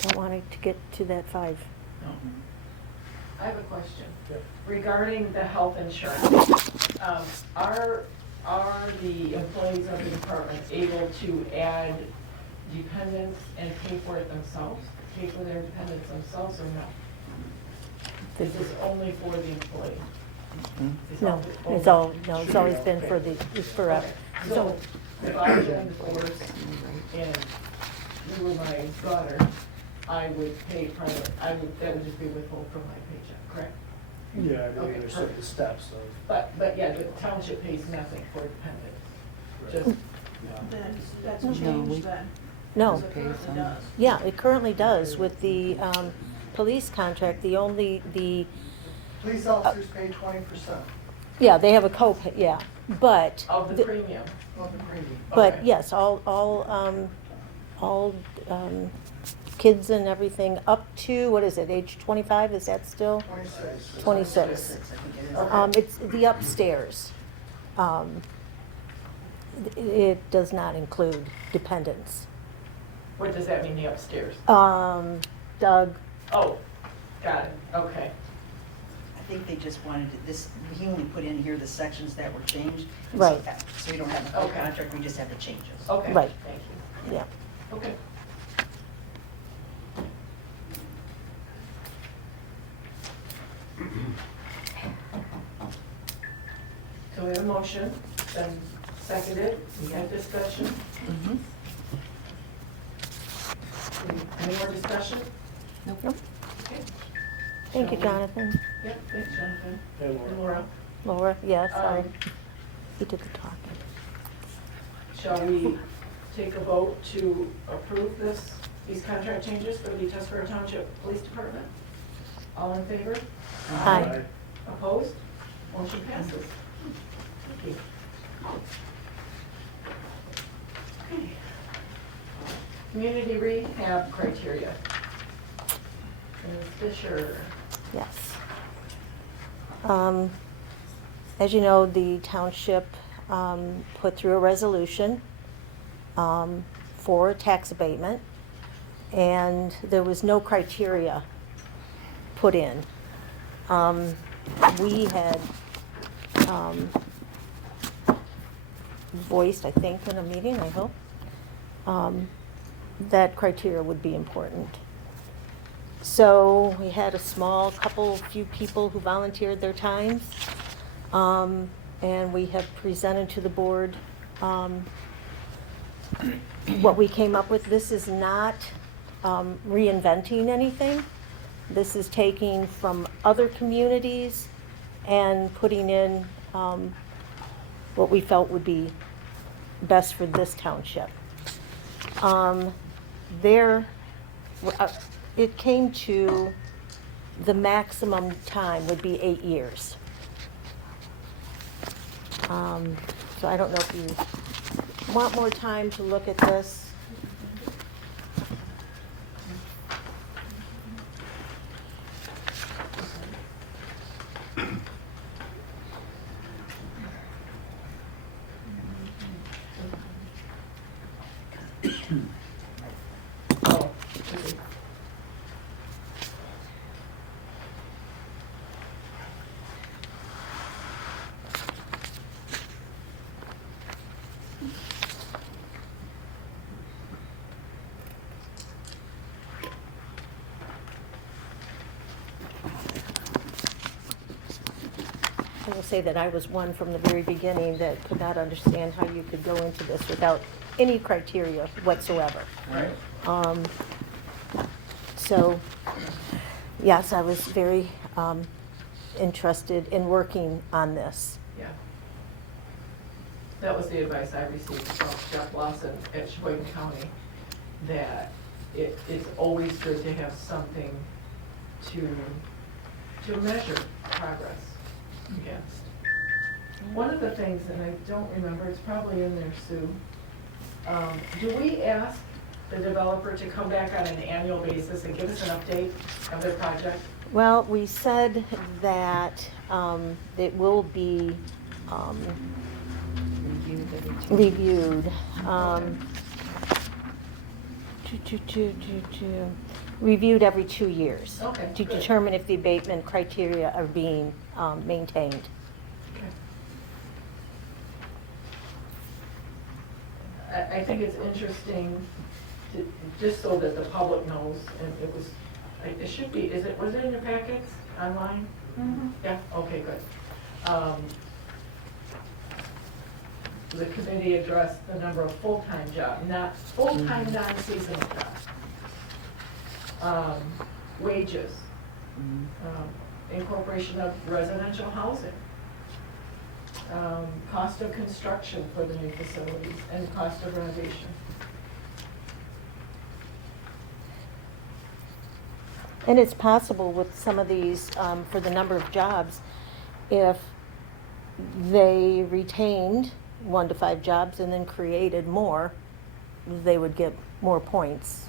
don't want it to get to that 5. I have a question regarding the health insurance. Are the employees of the department able to add dependents and pay for it themselves, pay for their dependents themselves, or no? This is only for the employee? No, it's always been for forever. So if I was in the force and you were my daughter, I would pay private, that would just be withheld from my paycheck, correct? Yeah, I believe Okay, there's certain perfect. steps of. But yeah, the township pays nothing for dependents. Just, That's No, changed we- then. No, It currently does. yeah, it currently does with the police contract, the Police officers pay 20% yeah, they have a copay, yeah, but. of the premium. of the premium. But Okay. yes, all kids and everything up to, what is it, age 25, is that still? 26. 26. Okay. It's the upstairs. It does not include dependents. What does that mean, the upstairs? Doug, Oh, got it, okay. I think they just wanted this, he only put in here the sections that were changed. Right. So we don't have the whole Okay. contract, we just have the changes. Okay, Right. thank you. yeah. Okay. So we have a motion, then seconded, we have discussion. Any more discussion? Nope. Okay. Thank you, Shall we- Jonathan. Yep, thanks, Jonathan. And And Laura. Laura. Laura, yeah, sorry. Um, He did the talking. Shall we take a vote to approve these contract changes for the Tuscarora Township Police Department? All in favor? Aye. Opposed? Motion passes. Thank you. Okay. Community rehab criteria. Ms. Fisher. Yes. As you know, the township put through a resolution for tax abatement, and there was no criteria put in. We had voiced, I think, in a meeting, I hope, that criteria would be important. So we had a few people who volunteered their times, and we have presented to the board what we came up with. This is not reinventing anything. This is taking from other communities and putting in what we felt would be best for this township. It came to the maximum time would be 8 years. So I don't know if you want more time to look at this. Oh, I will say that I was one from the very beginning that could not understand how you could go into this without any criteria whatsoever. right. So, yes, I was very interested in working on this. Yeah. That was the advice I received from Jeff Lawson at Sheboygan County, that it is always good to have something to measure progress against. One of the things, and I don't remember, it's probably in there, Sue, do we ask the developer to come back on an annual basis and give us an update of their project? Well, we said that it will be reviewed. Reviewed every 2 years. Okay, To good. determine if the abatement criteria are being maintained. I think it's interesting, just so that the public knows, and it should be, was it in your packets online? Yeah, okay, good. The committee addressed the number of full-time jobs, not full-time non-seasonal jobs. Wages, incorporation of residential housing, cost of construction for the new facilities, and cost of renovation. And it's possible with some of these, for the number of jobs, if they retained 1 to 5 jobs and then created more, they would get more points,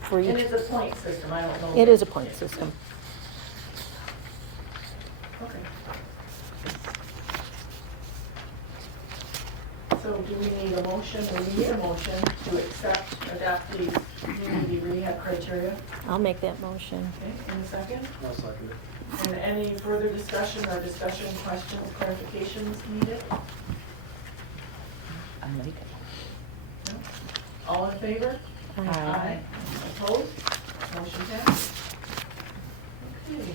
for each. And it's a point system, I don't know. It is a point system. Okay. So do we need a motion? We need a motion to adopt these community rehab criteria. I'll make that motion. Okay, in a second. I'll second it. And any further discussion, questions, clarifications needed? I like it. No? All in favor? Aye. Opposed? Motion passed. Okay.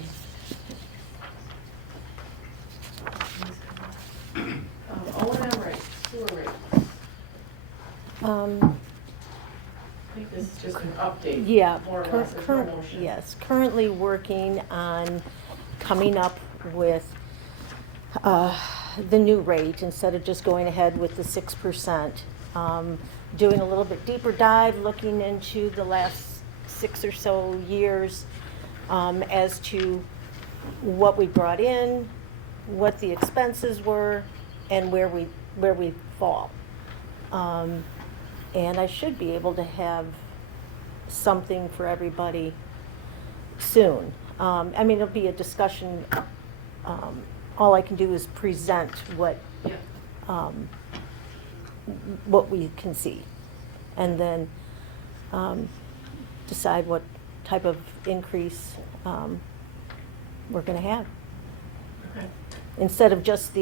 O&M rates, sewer rates. I think this is just an update. Yeah, More or less, there's no motion. yes, currently working on coming up with the new rate instead of just going ahead with the 6%. Doing a little bit deeper dive, looking into the last 6 or so years as to what we brought in, what the expenses were, and where we fall. And I should be able to have something for everybody soon. I mean, it'll be a discussion. All I can do is present what we can see, and then decide what type of increase we're going to have. Okay. Instead of just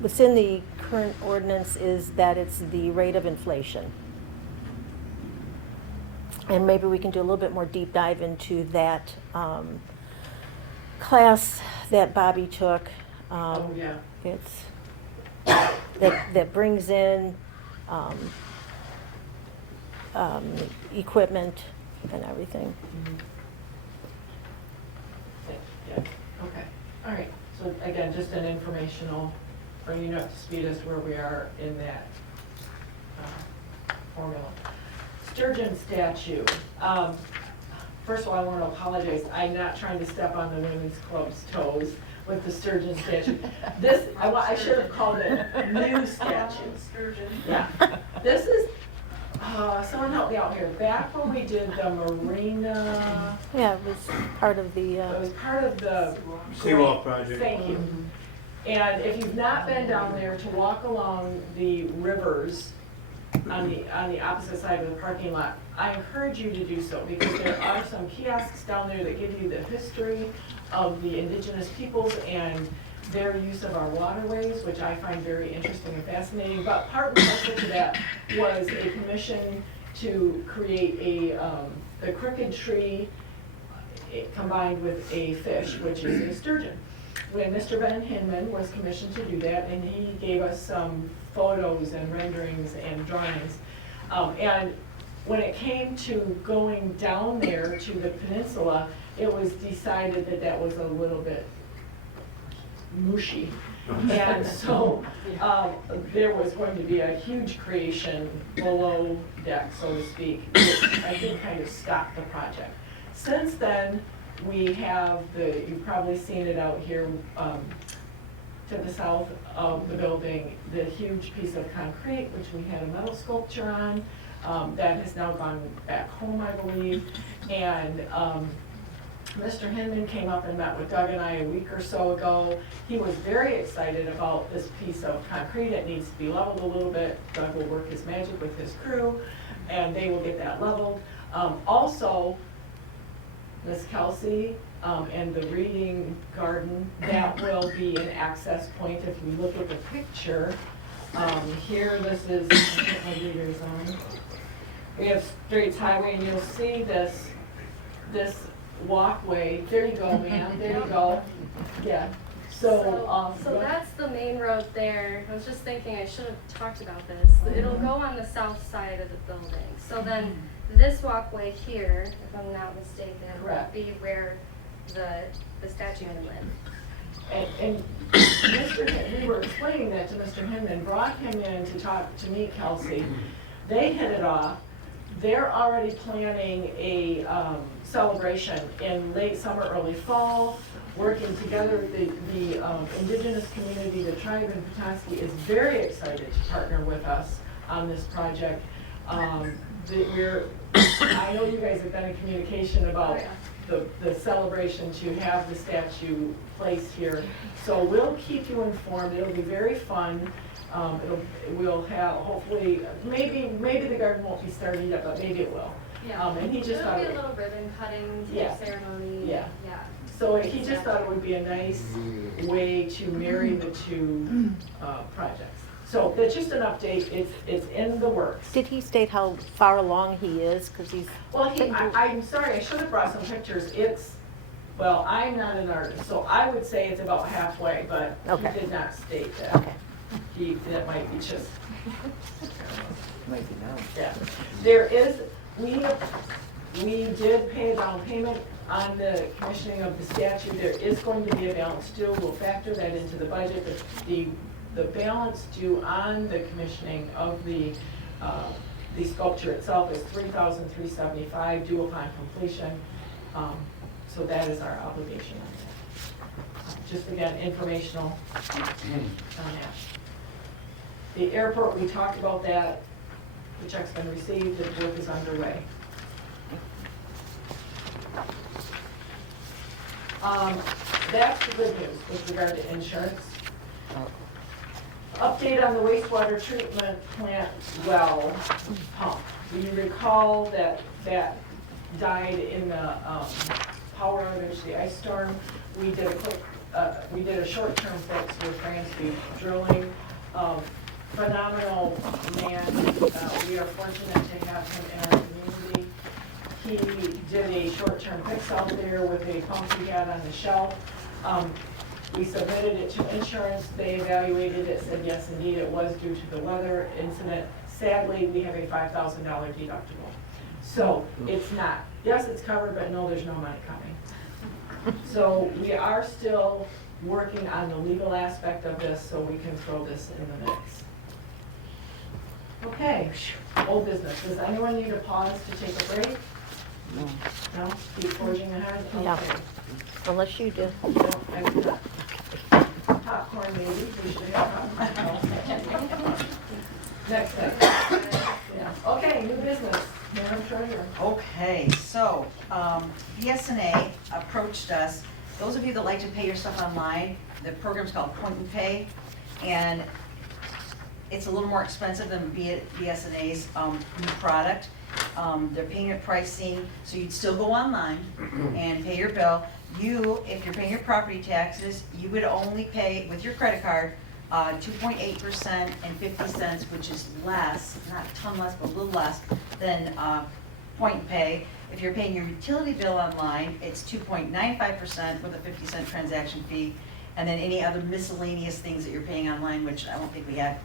what's in the current ordinance is that it's the rate of inflation. And maybe we can do a little bit more deep dive into that class that Bobby took. Oh, yeah. It's that brings in equipment and everything. Yeah, okay, all right. So again, just an informational, bringing you up to speed as where we are in that formula. Sturgeon statue. First of all, I want to apologize. I'm not trying to step on the women's club's toes with the Sturgeon statue. This, I should have called it new statue. Sturgeon. Yeah. This is, someone help me out here. Back when we did the marina. Yeah, it was part of the. It was part of the Seawall project. Thank you. And if you've not been down there to walk along the rivers on the opposite side of the parking lot, I encourage you to do so, because there are some kiosks down there that give you the history of the indigenous peoples and their use of our waterways, which I find very interesting and fascinating. But part and parcel to that was a commission to create the crooked tree combined with a fish, which is a sturgeon. When Mr. Ben Hinman was commissioned to do that, and he gave us some photos and renderings and drawings. And when it came to going down there to the peninsula, it was decided that that was a little bit mushy. And so there was going to be a huge creation below deck, so to speak, which I think kind of stopped the project. Since then, we have you've probably seen it out here to the south of the building, the huge piece of concrete, which we had a metal sculpture on, that has now gone back home, I believe. And Mr. Hinman came up and met with Doug and I a week or so ago. He was very excited about this piece of concrete. It needs to be leveled a little bit. Doug will work his magic with his crew, and they will get that leveled. Also, Miss Kelsey and the reading garden, that will be an access point. If you look at the picture, here, this is, I put my readers on. We have Straits Highway, and you'll see this walkway. There you go, ma'am, there you go. Yeah, so that's the main road there. I was just thinking I should have talked about this. It'll go on the south side of the building. So then this walkway here, if I'm not mistaken, will be where the statue would live. And we were explaining that to Mr. Hinman, brought him in to meet Kelsey. They hit it off. They're already planning a celebration in late summer, early fall, working together. The indigenous community, the tribe in Petoskey, is very excited to partner with us on this project. I know you guys have been in communication about the celebration to have the statue placed here. So we'll keep you informed. It'll be very fun. We'll have, hopefully, maybe the garden won't be started yet, but maybe it will. Yeah. And he just thought. There'll be a little ribbon cutting Yeah. ceremony. Yeah. Yeah. So he just thought it would be a nice way to marry the two projects. So that's just an update. It's in the works. Did he state how far along he is? Because he's. Well, I'm sorry, I should have brought some pictures. Well, I'm not an artist, so I would say it's about halfway, but Okay. he did not state that. Okay. That might be just, Might be now. yeah. There is, we did pay a down payment on the commissioning of the statue. There is going to be a balance due. We'll factor that into the budget. The balance due on the commissioning of the sculpture itself is $3,375 due upon completion. So that is our obligation on that. Just again, informational on that. The airport, we talked about that. The check's been received, the work is underway. That's the good news with regard to insurance. Update on the wastewater treatment plant well pump. Do you recall that died in the power outage, the ice storm? We did a short-term fix with Fransby Drilling. Phenomenal man. We are fortunate to have him in our community. He did a short-term fix out there with a pump he had on the shelf. We submitted it to insurance. They evaluated it, said yes, indeed, it was due to the weather incident. Sadly, we have a $5,000 deductible. So it's not, yes, it's covered, but no, there's no money coming. So we are still working on the legal aspect of this so we can throw this in the mix. Okay, old business. Does anyone need a pause to take a break? No. No? Keep forging ahead? Yeah. Okay. Unless you do. No, I do not. Popcorn maybe, we should have popcorn. Next thing. Yeah. Okay, new business. Madam Treasurer. Okay, so, BS&A approached us. Those of you that like to pay your stuff online, the program's called Point and Pay, and it's a little more expensive than BS&A's new product. Their payment pricing, so you'd still go online and pay your bill. If you're paying your property taxes, you would only pay with your credit card 2.8% and 50 cents, which is less, not a ton less, but a little less than Point and Pay. If you're paying your utility bill online, it's 2.95% with a 50-cent transaction fee, and then any other miscellaneous things that you're paying online, which I don't think we have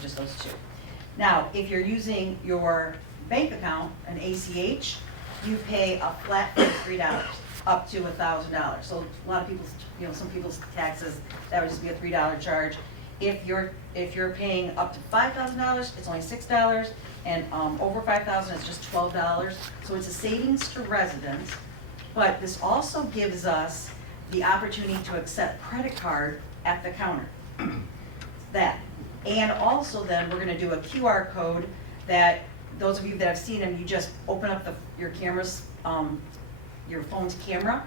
just those two. Now, if you're using your bank account, an ACH, you pay a flat fee of $3 up to $1,000. So a lot of people's, some people's taxes, that would just be a $3 charge. If you're paying up to $5,000, it's only $6, and over $5,000, it's just $12. So it's a savings to residents, but this also gives us the opportunity to accept credit card at the counter. That. And also then, we're gonna do a QR code that, those of you that have seen them, you just open up your camera's, your phone's camera,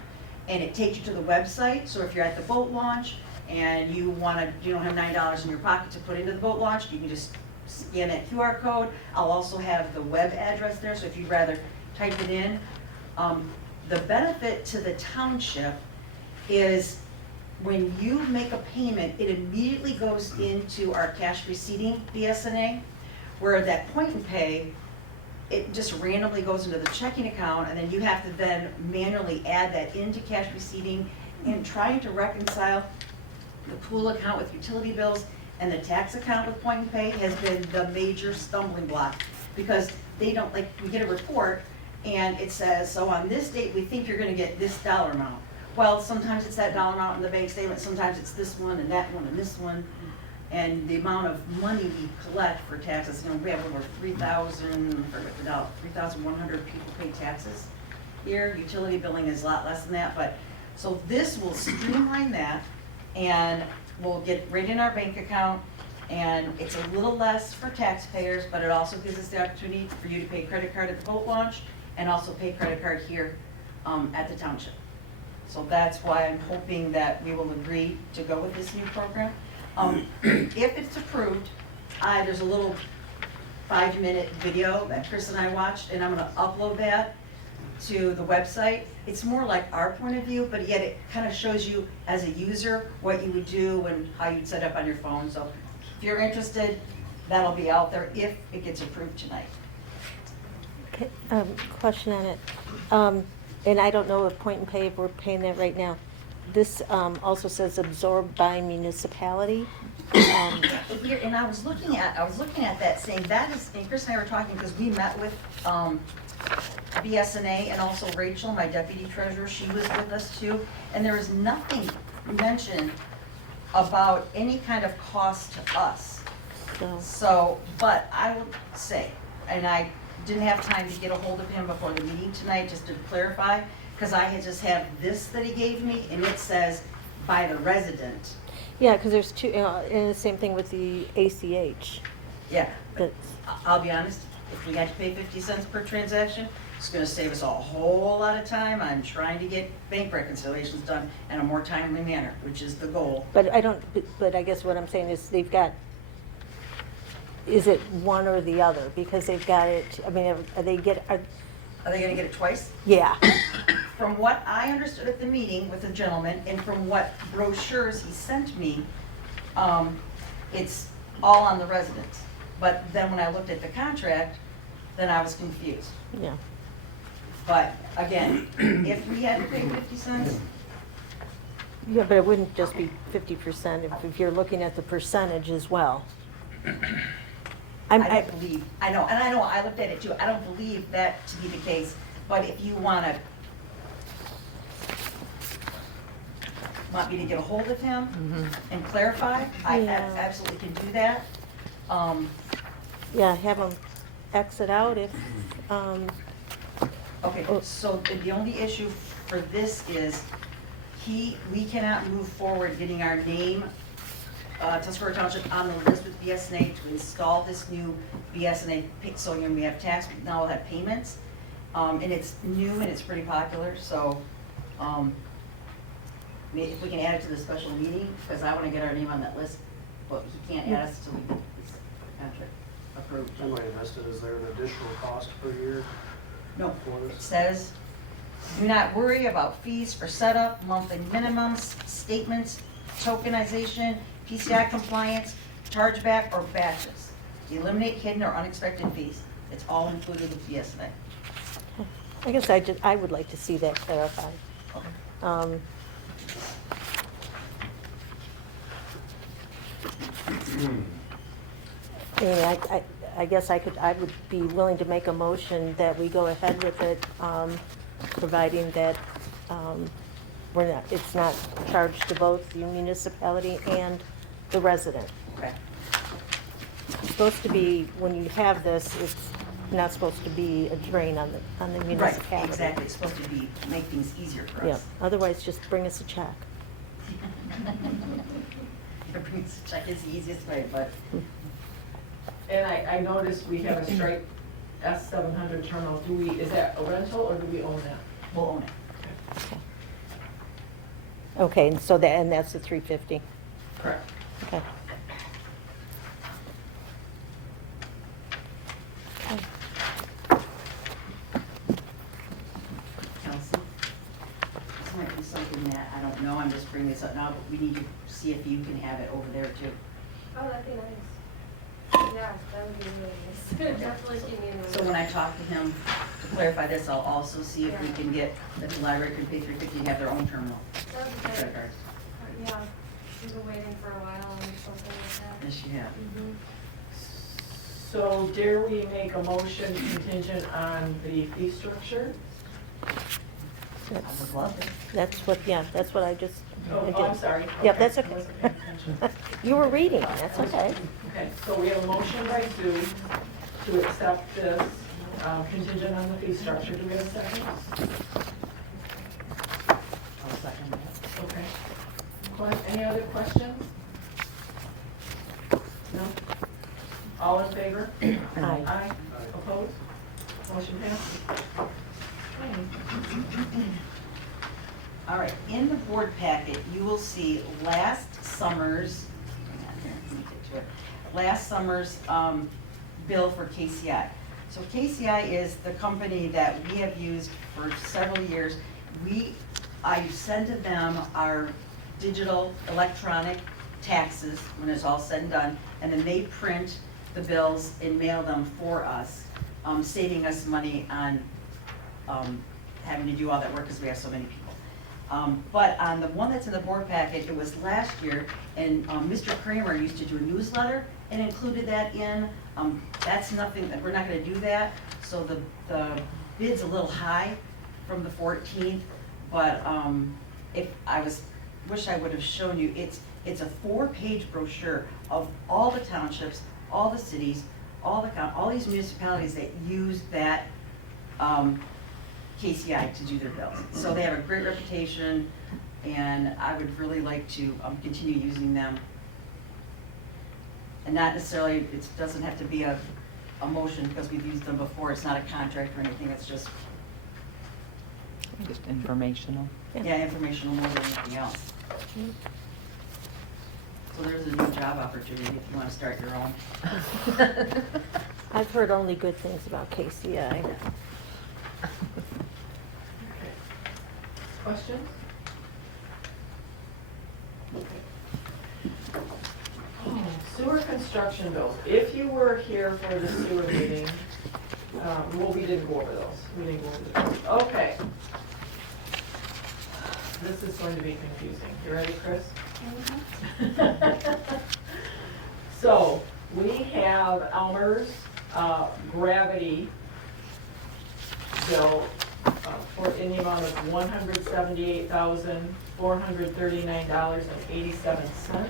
and it takes you to the website. So if you're at the boat launch and you don't have $9 in your pocket to put into the boat launch, you can just scan that QR code. I'll also have the web address there, so if you'd rather type it in. The benefit to the township is when you make a payment, it immediately goes into our cash receipting BS&A, where that Point and Pay, it just randomly goes into the checking account, and then you have to then manually add that into cash receipting. And trying to reconcile the pool account with utility bills and the tax account with Point and Pay has been the major stumbling block, because they don't, like, we get a report and it says, so on this date we think you're gonna get this dollar amount. Well, sometimes it's that dollar amount in the bank statement, sometimes it's this one and that one and this one. And the amount of money we collect for taxes, we have over 3,100 people pay taxes here. Utility billing is a lot less than that, but, so this will streamline that, and we'll get right in our bank account, and it's a little less for taxpayers, but it also gives us the opportunity for you to pay credit card at the boat launch, and also pay credit card here at the township. So that's why I'm hoping that we will agree to go with this new program. If it's approved, there's a little 5-minute video that Chris and I watched, and I'm gonna upload that to the website. It's more like our point of view, but yet it kind of shows you as a user what you would do and how you'd set up on your phone. So if you're interested, that'll be out there if it gets approved tonight. Okay, question on it. And I don't know if Point and Pay, if we're paying that right now. This also says absorbed by municipality. And I was looking at that saying that is, and Chris and I were talking because we met with BS&A and also Rachel, my deputy treasurer, she was with us too. And there was nothing mentioned about any kind of cost to us. So, but I would say, and I didn't have time to get a hold of him before the meeting tonight just to clarify, because I had just have this that he gave me, and it says by the resident. Yeah, because there's two, and the same thing with the ACH. Yeah, That's, I'll be honest, if we had to pay 50 cents per transaction, it's gonna save us a whole lot of time on trying to get bank reconciliations done in a more timely manner, which is the goal. but I don't, but I guess what I'm saying is they've got, is it one or the other? Because they've got it, I mean, are they gonna get it twice? Yeah. From what I understood at the meeting with the gentleman, and from what brochures he sent me, it's all on the residents. But then when I looked at the contract, then I was confused. Yeah. But again, if we had to pay 50 cents, Yeah, but it wouldn't just be 50% if you're looking at the percentage as well. I don't believe, I know, I looked at it too, I don't believe that to be the case, but if you want me to get a hold of him and clarify, I absolutely can do that. Yeah, have them exit out if, Okay, so the only issue for this is, we cannot move forward getting our name, Tuscarora Township on the list with BS&A to install this new BS&A, so again, we have tax, now we'll have payments. And it's new and it's pretty popular, so, if we can add it to the special meeting, because I wanna get our name on that list, but he can't add us till we get this contract approved. I might have missed it. Is there an additional cost per year? No, for it this? says, do not worry about fees for setup, monthly minimums, statements, tokenization, PCI compliance, chargeback, or batches. Eliminate hidden or unexpected fees. It's all included with BS&A. I guess I would like to see that clarified. And I guess I would be willing to make a motion that we go ahead with it, providing that it's not charged to both the municipality and the resident. Okay. It's supposed to be, when you have this, it's not supposed to be a drain on the municipality. Right, exactly. It's supposed to be, make things easier for Yeah, us. otherwise just bring us a check. Bring us a check is the easiest way, but. And I noticed we have a striped S700 terminal. Is that a rental or do we own that? We'll own it. Okay, and so that's the 350. Correct. Okay. Kelsey, this might be something that, I don't know, I'm just bringing this up now, but we need to see if you can have it over there too. Oh, that'd be nice. Yeah, that would be really nice. Definitely keep me in mind. So when I talk to him to clarify this, I'll also see if we can get, that the library can pay $350 and have their own terminal. That'd be Credit great. cards. Yeah, we've been waiting for a while on something like that. Yes, you have. So dare we make a motion contingent on the fee structure? I would love it. That's what I just. I did. I'm sorry. Yep, that's I okay. wasn't paying attention. You were reading, that's okay. Okay, so we have a motion by Sue to accept this contingent on the fee structure. Do we have a second? I'll second that. Okay. Any other questions? No? All in favor? Aye. Aye. Opposed? Motion passes. All right, in the board packet, you will see last summer's, hang on here, let me get to it. Last summer's bill for KCI. So KCI is the company that we have used for several years. I send to them our digital electronic taxes when it's all said and done, and then they print the bills and mail them for us, saving us money on having to do all that work because we have so many people. But on the one that's in the board packet, it was last year, and Mr. Kramer used to do a newsletter and included that in. That's nothing, we're not gonna do that, so the bid's a little high from the 14th, but wish I would have shown you, it's a 4-page brochure of all the townships, all the cities, all these municipalities that use that KCI to do their bills. So they have a great reputation, and I would really like to continue using them. And not necessarily, it doesn't have to be a motion because we've used them before. It's not a contract or anything, it's just informational. yeah, informational more than anything else. So there's a new job opportunity if you want to start your own. I've heard only good things about KCI. Questions? Sewer construction bills. If you were here for the sewer meeting, well, we didn't go over those. We didn't go over those. Okay. This is going to be confusing. You ready, Chris? So, we have Elmer's gravity bill in the amount of $178,439.87.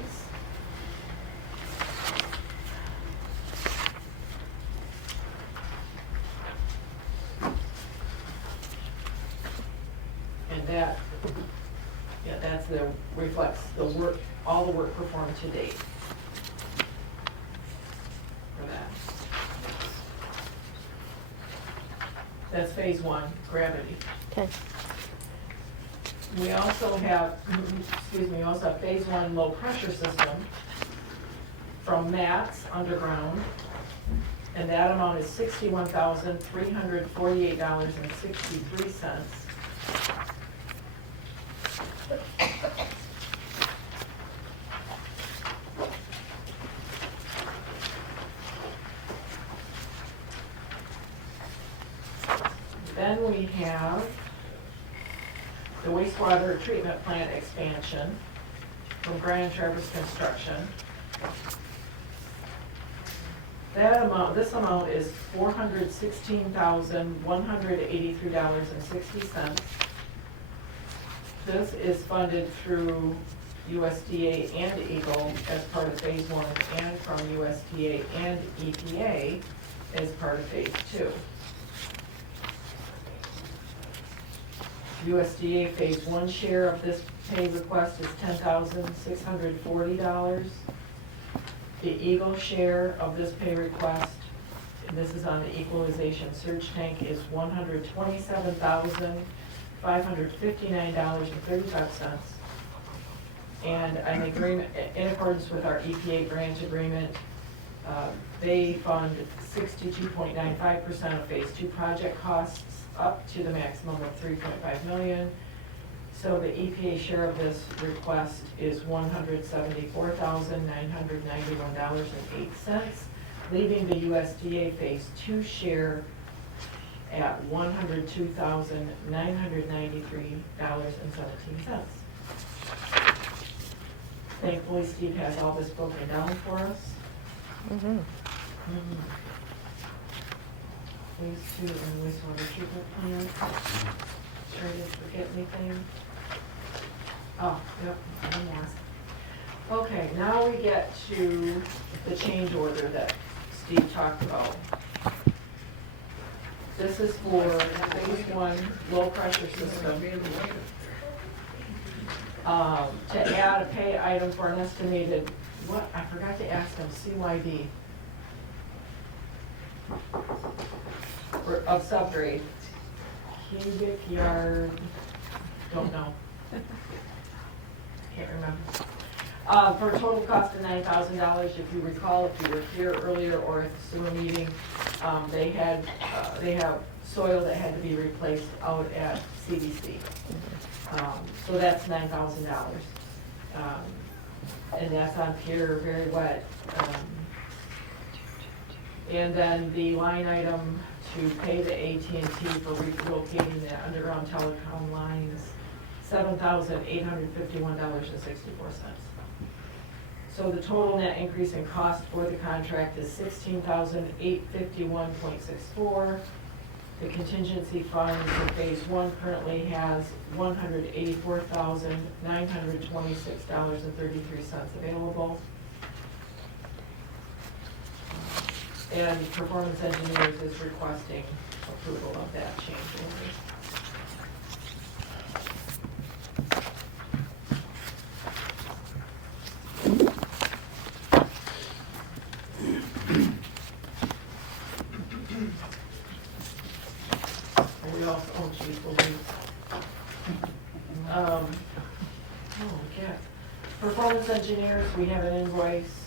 And that, that's reflects the work, all the work performed to date for that. That's phase 1, gravity. Okay. We also have, phase 1 low pressure system from Matt's underground, and that amount is $61,348.63. Then we have the wastewater treatment plant expansion from Grand Traverse Construction. This amount is $416,183.60. This is funded through USDA and EGLE as part of phase 1 and from USDA and EPA as part of phase 2. USDA phase 1 share of this pay request is $10,640. The EGLE share of this pay request, and this is on the equalization surge tank, is $127,559.35. And an agreement, in accordance with our EPA branch agreement, they fund 62.95% of phase 2 project costs up to the maximum of $3.5 million. So the EPA share of this request is $174,991.08, leaving the USDA phase 2 share at $102,993.17. Thankfully, Steve has all this broken down for us. Phase 2 and wastewater treatment plant. Sure I didn't forget anything. Oh, yep, one more. Okay, now we get to the change order that Steve talked about. This is for phase 1 low pressure system. To add a pay item for an estimated, I forgot to ask them, CYD. Of subgrade. cubic yard, don't know. Can't remember. For a total cost of $9,000, if you recall, if you were here earlier or at the sewer meeting, they have soil that had to be replaced out at CDC. So that's $9,000. And that's on pier, very wet. And then the line item to pay the AT&T for relocating the underground telecom lines, $7,851.64. So the total net increase in cost for the contract is $16,851.64. The contingency fund for phase one currently has $184,926.33 available. And Performance Engineers is requesting approval of that change order. We also, oh geez, Performance Engineers, we have an invoice.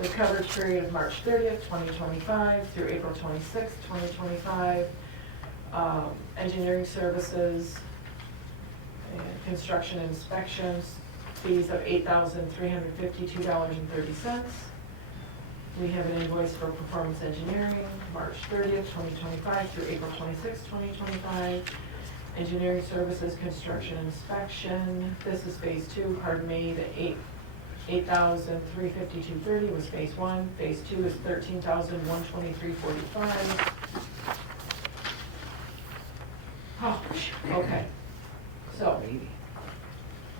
The coverage period of March 30th, 2025 through April 26th, 2025. Engineering services and construction inspections, fees of $8,352.30. We have an invoice for Performance Engineering, March 30th, 2025 through April 26th, 2025. Engineering services, construction inspection, this is phase two, pardon me, the $8,352.30 was phase one. Phase two is $13,123.45. Oh, okay. So,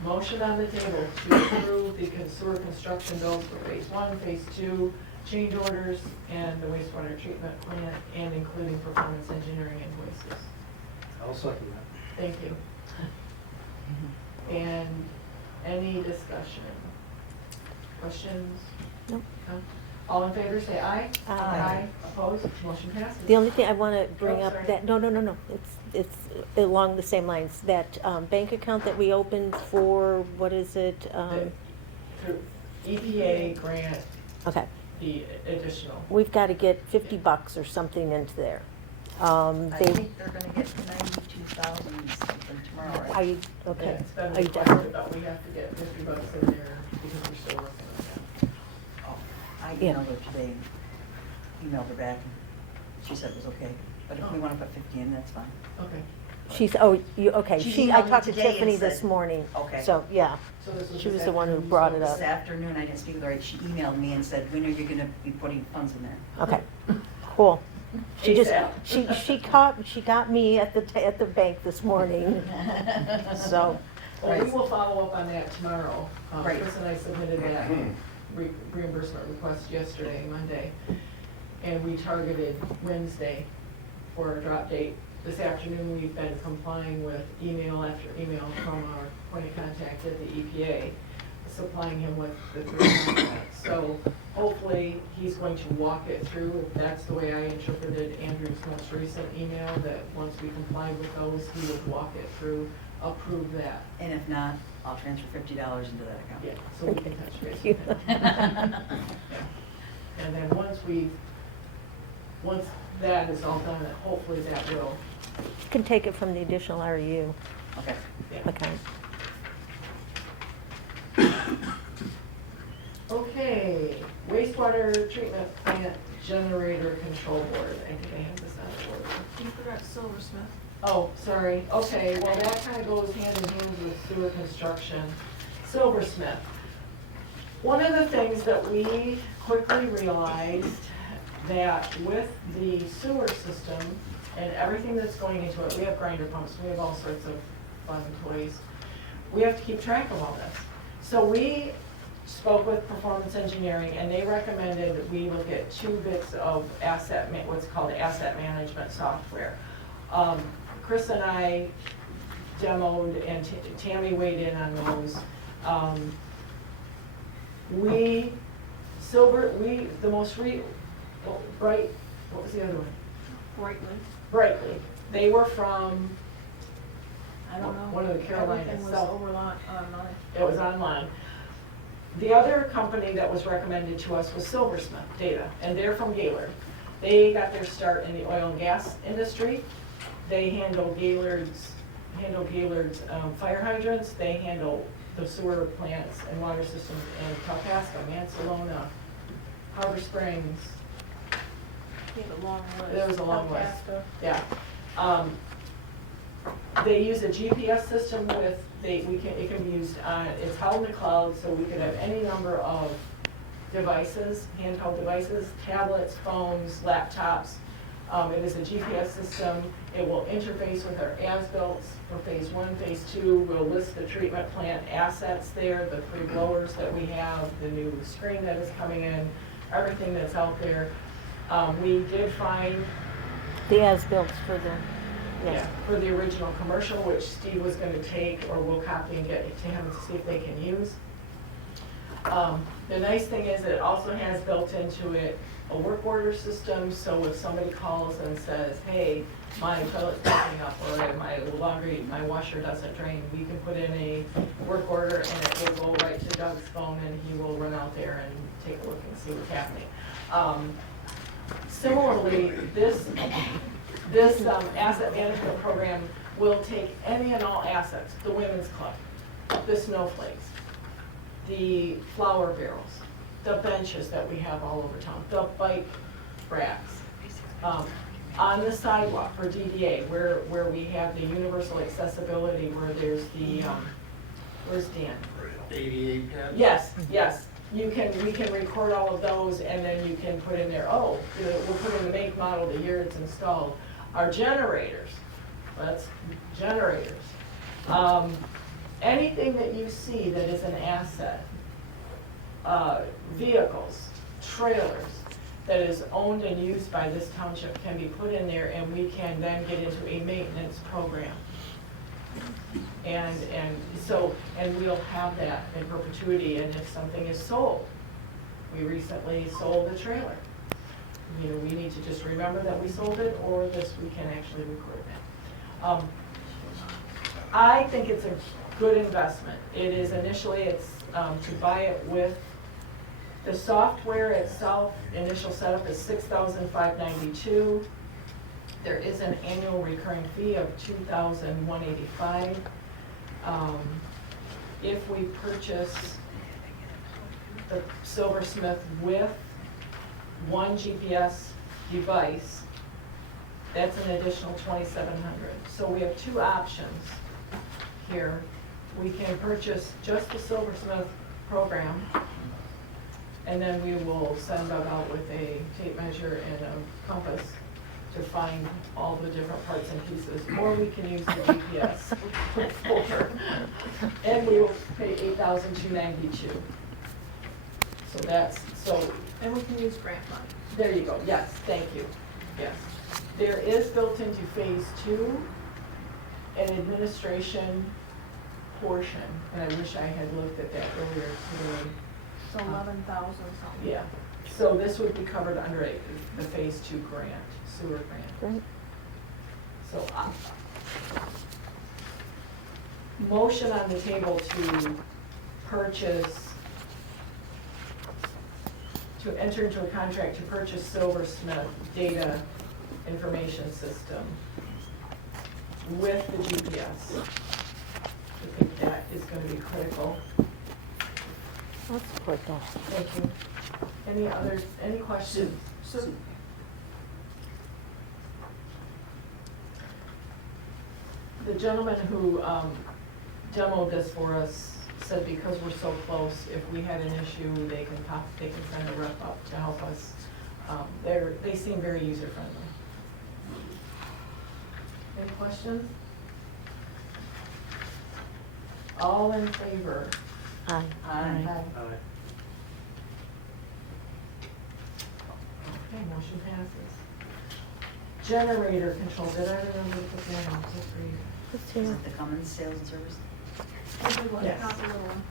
motion on the table to approve the sewer construction bills for phase one, phase two, change orders, and the wastewater treatment plant, and including Performance Engineering invoices. I'll second that. Thank you. And any discussion? Questions? No. No? All in favor, say aye. Aye. Opposed? Motion passes. The only thing I want to bring Oh, up sorry. that, no, it's along the same lines, that bank account that we opened for, what is it? The EPA grant, Okay, the additional. we've got to get $50 or something into there. I think they're gonna get 92,000 something tomorrow, right? Are you, okay. It's been Are you requested, but we have to get $50 in there because we're still working on that. Oh, I Yeah. emailed her today, and emailed her back, and she said it was okay. But if we wanna put 50 in, that's fine. Okay. She's, oh, you, okay, She I emailed me talked to today and Tiffany this said- morning. Okay. So, yeah, So this was she this was the one who afternoon, brought so it up. This afternoon, I didn't speak with her, she emailed me and said, when are you gonna be putting funds in there? Okay, cool. She just, ASAP. she got me at the bank this morning, so. Well, we will follow up on that tomorrow. Right. Chris and I submitted that reimbursement request yesterday, Monday, and we targeted Wednesday for a drop date. This afternoon, we've been complying with email after email from our point of contact at the EPA, supplying him with the three. So hopefully, he's going to walk it through. That's the way I interpreted Andrew's most recent email, that once we comply with those, he would walk it through, approve that. And if not, I'll transfer $50 into that account. Yeah, so we can touch base with him. Yeah. And then once that is all done, hopefully that will, You can take it from the additional REU Okay. yeah. account. Okay, wastewater treatment plant generator control board. I think I have this out of order. You forgot Silversmith. Oh, sorry. Okay, well, that kind of goes hand in hand with sewer construction. Silversmith. One of the things that we quickly realized that with the sewer system and everything that's going into it, we have grinder pumps, we have all sorts of fun toys. We have to keep track of all this. So we spoke with Performance Engineering, and they recommended that we look at 2 bits of what's called asset management software. Chris and I demoed, and Tammy weighed in on those. What was the other one? Brightly. Brightly. They were from, I don't know. one of the Carolinas. Everything was So- over online. It was online. The other company that was recommended to us was Silversmith Data, and they're from Gaylord. They got their start in the oil and gas industry. They handle Gaylord's fire hydrants. They handle the sewer plants and water systems in Kalkaska, Mansalona, Harbor Springs. You have a long list. There was a long list. Kalkaska. Yeah. They use a GPS system with, it can be used on, it's held in the cloud, so we could have any number of devices, handheld devices, tablets, phones, laptops. It is a GPS system. It will interface with our as-built for phase 1, phase 2. We'll list the treatment plant assets there, the 3 blowers that we have, the new screen that is coming in, everything that's out there. We did find The as-built for the, yeah, for the original commercial, which Steve was gonna take, or we'll copy and get it to him to see if they can use. The nice thing is it also has built into it a work order system, so if somebody calls and says, hey, my toilet's backing up, or my washer doesn't drain, we can put in a work order and it will go right to Doug's phone and he will run out there and take a look and see what's happening. Similarly, this asset management program will take any and all assets, the women's club, the snowflakes, the flower barrels, the benches that we have all over town, the bike racks, on the sidewalk for DDA, where we have the universal accessibility, where there's the, where's Dan? ADA pad? Yes, yes. We can record all of those, and then you can put in there, we'll put in the make, model, the year it's installed. Our generators, that's generators. Anything that you see that is an asset, vehicles, trailers, that is owned and used by this township can be put in there, and we can then get into a maintenance program. And we'll have that in perpetuity, and if something is sold, we recently sold a trailer. We need to just remember that we sold it, or this, we can actually record that. I think it's a good investment. It is initially, it's to buy it with the software itself. Initial setup is $6,592. There is an annual recurring fee of $2,185. If we purchase the Silversmith with one GPS device, that's an additional $2,700. So we have 2 options here. We can purchase just the Silversmith program, and then we will send that out with a tape measure and a compass to find all the different parts and pieces, or we can use the GPS folder, and we will pay $8,292. And we can use grant money. There you go, yes, thank you, yes. There is built into phase 2 an administration portion, and I wish I had looked at that earlier today. So 11,000 something. Yeah, so this would be covered under the phase 2 grant, sewer grant. Great. So, motion on the table to purchase, to enter into a contract to purchase Silversmith data information system with the GPS. I think that is gonna be critical. I'll support that. Thank you. Any questions? So, The gentleman who demoed this for us said because we're so close, if we had an issue, they can send a rep up to help us. They seem very user-friendly. Any questions? All in favor? Aye. Aye. Aye. Okay, motion passes. Generator control, did I remember to put that on? Just read. Just Is here. it the Cummins Sales and Service? the big one, Yes. not the little one.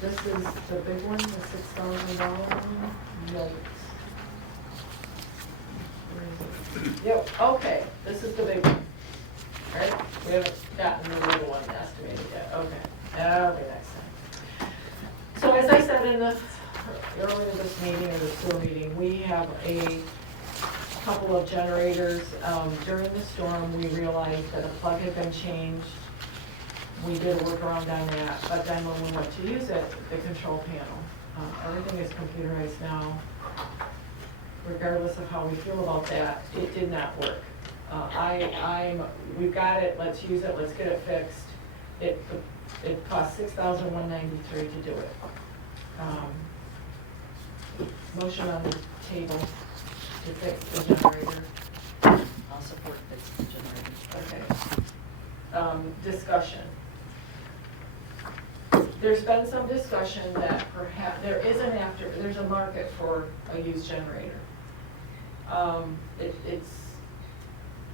This is the big one, the $6,000 one. Yikes. Where is it? Yep, okay, this is the big one. Right, we haven't gotten the little one estimated yet, okay, that'll be next time. So as I said in the, earlier this meeting or the sewer meeting, we have a couple of generators. During the storm, we realized that a plug had been changed. We did a workaround on that, but then when we went to use it, the control panel, everything is computerized now. Regardless of how we feel about that, it did not work. We've got it, let's use it, let's get it fixed. It cost $6,193 to do it. Motion on the table to fix the generator. I'll support fix the generator. Okay. Discussion. There's been some discussion that perhaps there's a market for a used generator.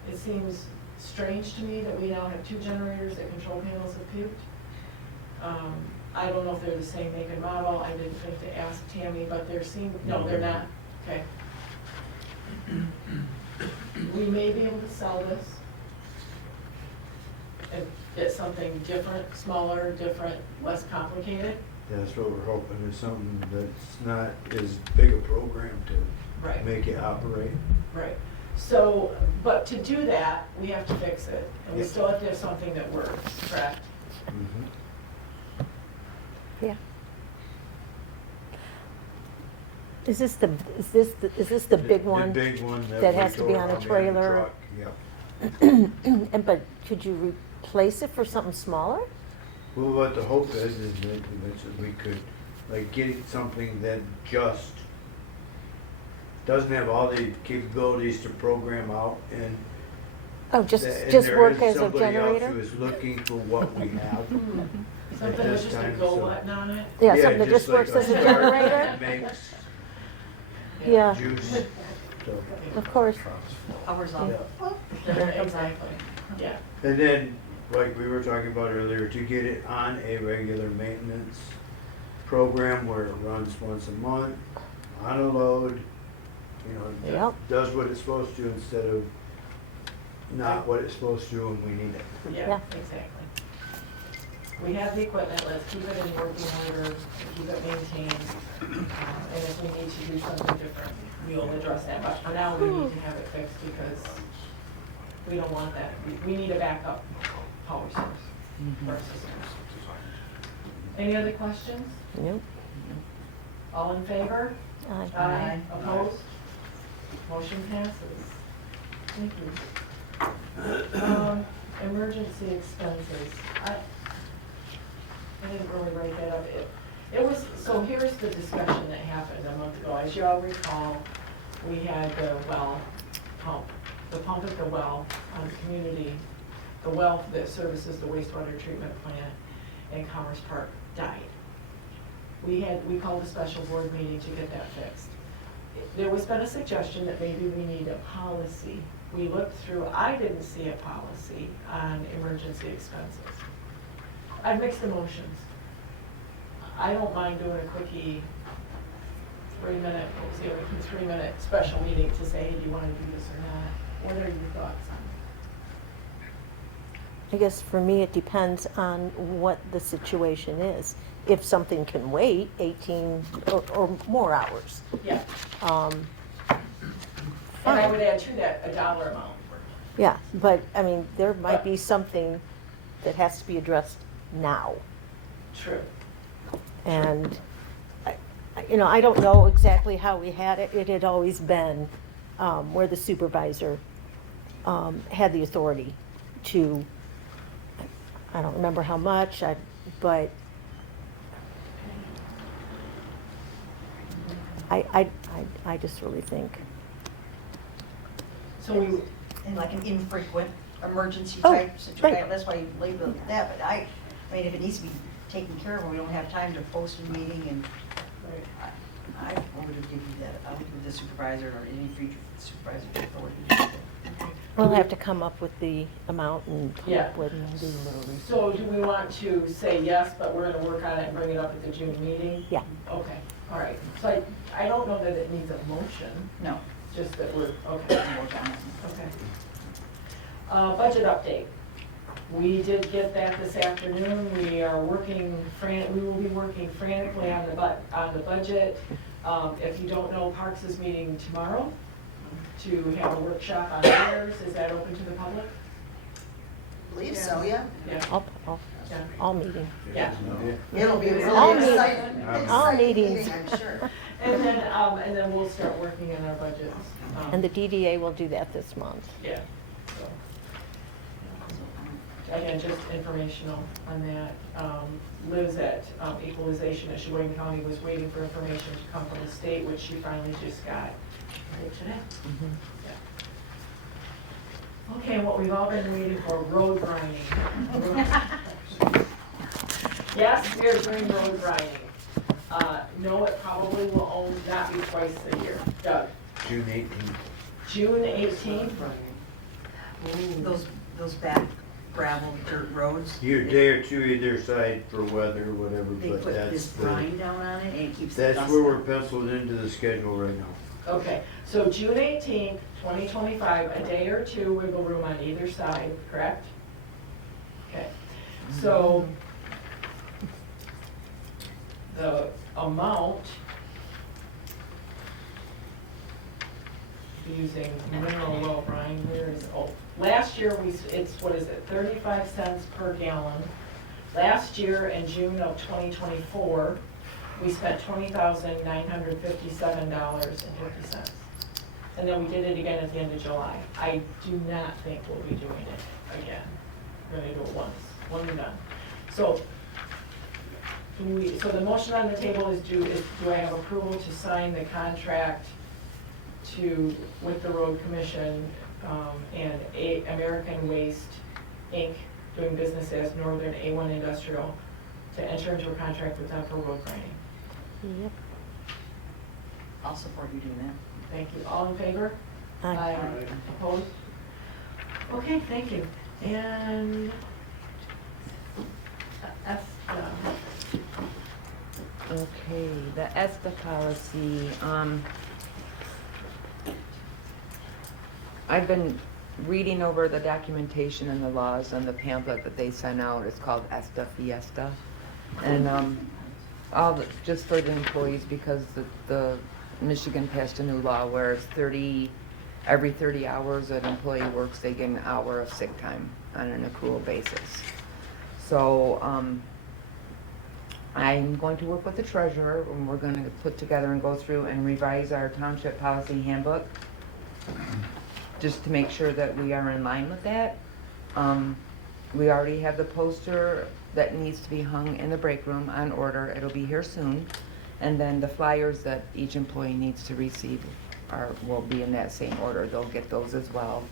It seems strange to me that we now have two generators that control panels have puked. I don't know if they're the same make and model. I didn't think to ask Tammy, but no, they're not. Okay. We may be able to sell this and get something different, smaller, different, less complicated. That's what we're hoping, is something that's not as big a program to Right. make it operate. Right. So, but to do that, we have to fix it, and we Yep. still have to have something that works, correct? Mhm. Yeah. Is this the big one? The big one that that has we to go be on a around in the trailer? truck, yep. And but could you replace it for something smaller? Well, what the hope is that eventually we could, like, get something that just doesn't have all the capabilities to program out, and Oh, just there work is as a somebody else generator? who is looking for what we have. Something with just a go button on it? Yeah, something that just works as a starter generator? that makes Yeah, juice. So, of course. Powers on. Yeah, exactly, yeah. and then, like we were talking about earlier, to get it on a regular maintenance program where it runs once a month, on a load, Yep. does what it's supposed to instead of not what it's supposed to when we need it. Yeah, exactly. We have the equipment, let's keep it in working order, keep it maintained, and if we need to do something different, we'll address that, but for now, we need to have it fixed because we don't want that. We need a backup power source for our system. Any other questions? Nope. All in favor? Aye. Aye. Opposed? Motion passes. Thank you. Emergency expenses. I didn't really write that up. It was, so here's the discussion that happened a month ago. As you all recall, we had the well pump, the pump at the well on the community, the well that services the wastewater treatment plant in Commerce Park died. We called a special board meeting to get that fixed. There was been a suggestion that maybe we need a policy. We looked through, I didn't see a policy on emergency expenses. I have mixed emotions. I don't mind doing a quickie 3-minute special meeting to say, hey, do you want to do this or not? What are your thoughts on it? I guess for me, it depends on what the situation is. If something can wait 18 or more hours. Yeah. And I would add to that a dollar amount. Yeah, but, I mean, there might be something that has to be addressed now. True. And, I don't know exactly how we had it. It had always been where the supervisor had the authority to, I don't remember how much, but I just really think. So we, And like an infrequent emergency Oh, type situation, right. that's why you label it that, but I mean, if it needs to be taken care of, we don't have time to post a meeting, and I would give you that, I would give the supervisor or any future supervisor authority to do that. We'll have to come up with the amount and come Yeah. up with and do a little research. So do we want to say yes, but we're gonna work on it and bring it up at the June meeting? Yeah. Okay, all right. So I don't know that it needs a motion, No, just that we're, okay. we'll work on it. Okay. Budget update. We did get that this afternoon. We are working, we will be working frantically on the budget. If you don't know, Parks is meeting tomorrow to have a workshop on theirs. Is that open to the public? Believe so, yeah. Yeah. All meetings. Yeah. It'll be a All really meetings. exciting All meetings. meeting, I'm sure. And then we'll start working on our budgets. And the DDA will do that this month. Yeah. So, again, just informational on that. Liz at Equalization at Sheboygan County was waiting for information to come from the state, which she finally just got right today. Yeah. Okay, what we've all been waiting for, road grinding. Yes, we are doing road grinding. No, it probably will not be twice a year. Doug? June 18th. June 18th? Those back gravel dirt roads. You're a day or two either side for weather or whatever, They but put that's this the, brine down on it and it keeps the that's dust where out. we're penciled into the schedule right now. Okay, so June 18th, 2025, a day or two wiggle room on either side, correct? Okay, so the amount, using mineral oil brine, where is, last year it's, what is it, 35 cents per gallon. Last year in June of 2024, we spent $20,957.50. And then we did it again at the end of July. I do not think we'll be doing it again. We're gonna do it once, one and done. So, so the motion on the table is do I have approval to sign the contract with the road commission, and American Waste, Inc., doing business as Northern A1 Industrial, to enter into a contract with them for road grinding? Yep. I'll support you doing that. Thank you. All in favor? Aye. Opposed? Okay, thank you. And ESTA. Okay, the ESTA policy, I've been reading over the documentation and the laws and the pamphlet that they sent out. It's called ESTA Fiesta. And just for the employees, because the Michigan passed a new law where it's every 30 hours an employee works, they get an hour of sick time on an accrual basis. So I'm going to work with the treasurer, and we're going to put together and go through and revise our township policy handbook, just to make sure that we are in line with that. We already have the poster that needs to be hung in the break room on order. It'll be here soon. And then the flyers that each employee needs to receive will be in that same order. They'll get those as well.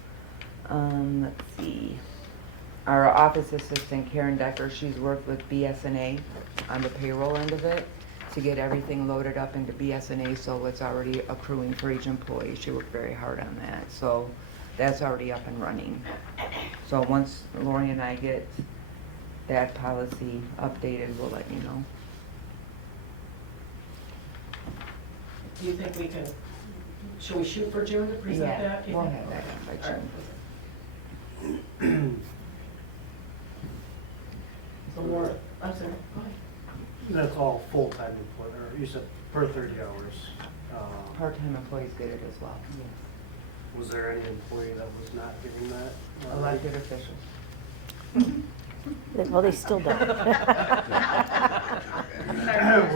Let's see. Our office assistant, Karen Decker, she's worked with BS&A on the payroll end of it to get everything loaded up into BS&A, so it's already accruing for each employee. She worked very hard on that. So that's already up and running. So once Lori and I get that policy updated, we'll let you know. Do you think we can, should we shoot for June to present that? We'll have that by June. So Laura, I'm sorry, go ahead. That's all full-time employee, or you said per 30 hours. Part-time employees get it as well. Yes. Was there any employee that was not getting that? Elected officials. Well, they still don't. We're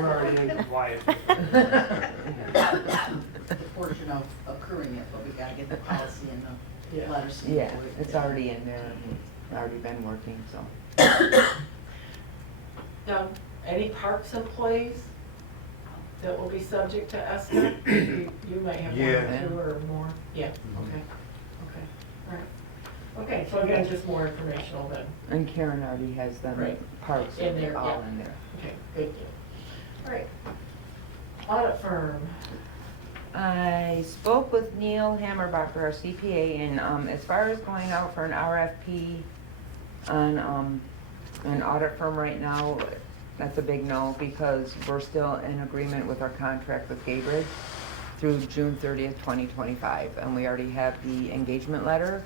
already in compliance with that. Portion of accruing it, but we gotta get the policy and the letters. Yeah, it's already in there, and it's already been working, so. Now, any parks employees that will be subject to ESTA? You might have one Yeah. or two or more. Yeah, okay, all right. Okay, so again, just more informational then. And Karen already has them Right. parts In there, all yeah. in there. Okay, good deal. All right. Audit firm. I spoke with Neil Hammerbacher, our CPA, and as far as going out for an RFP on an audit firm right now, that's a big no, because we're still in agreement with our contract with Gabriel through June 30th, 2025, and we already have the engagement letter.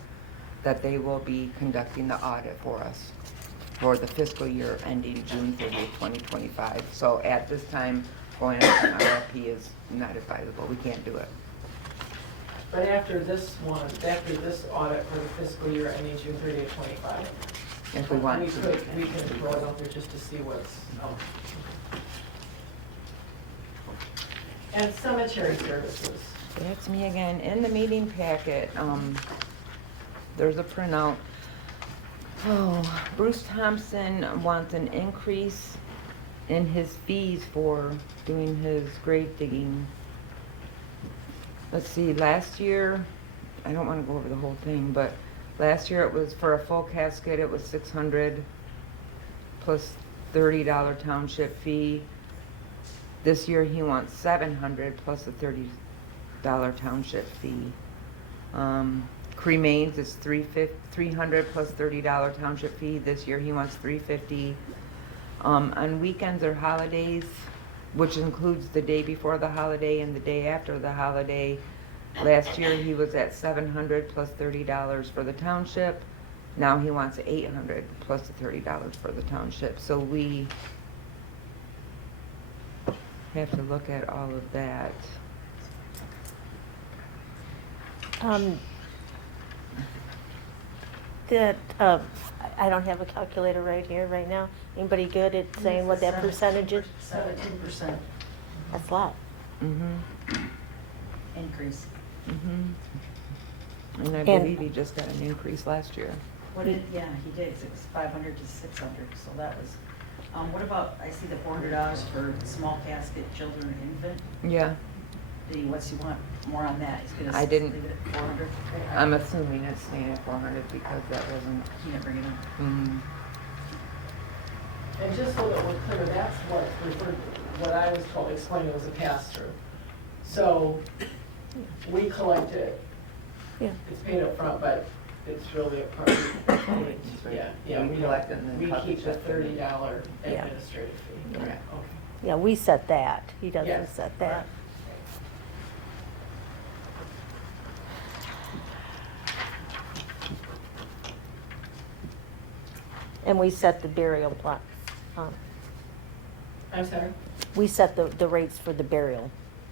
that they will be conducting the audit for us for the fiscal year ending June 30th, 2025. So at this time, going out on RFP is not advisable. We can't do it. But after this audit for the fiscal year ending June 30th, 25. If we want to. We can throw it out there just to see what's, And cemetery services. That's me again. In the meeting packet, there's a printout. Oh, Bruce Thompson wants an increase in his fees for doing his grave digging. Let's see, last year, I don't want to go over the whole thing, but last year it was for a full casket, it was $600 plus $30 township fee. This year he wants $700 plus a $30 township fee. Cremains is $300 plus $30 township fee. This year he wants $350. On weekends or holidays, which includes the day before the holiday and the day after the holiday, last year he was at $700 plus $30 for the township. Now he wants $800 plus the $30 for the township. So we have to look at all of that. I don't have a calculator right here right now. Anybody good at saying what that percentage is? 17% That's a lot. increase. And I believe he just got an increase last year. What did, yeah, he did, it's 500 to 600, so that was, what about, I see the $400 for small casket, children, and infant. Yeah, What's he want more on that? He's gonna I didn't- leave it at 400? I'm assuming it's staying at 400 because that wasn't. He didn't bring it up. And just so that we're clear, that's what I was told, explaining was a pass-through. So we collect it, Yeah. it's paid up front, but it's really a part, yeah, We collect it and then we cut the keep the check from it. $30 Yeah. administrative fee. Yeah. Okay. Yeah, we set that. He Yeah. doesn't set that. And we set the burial plot. I'm sorry? We set the rates for the burial.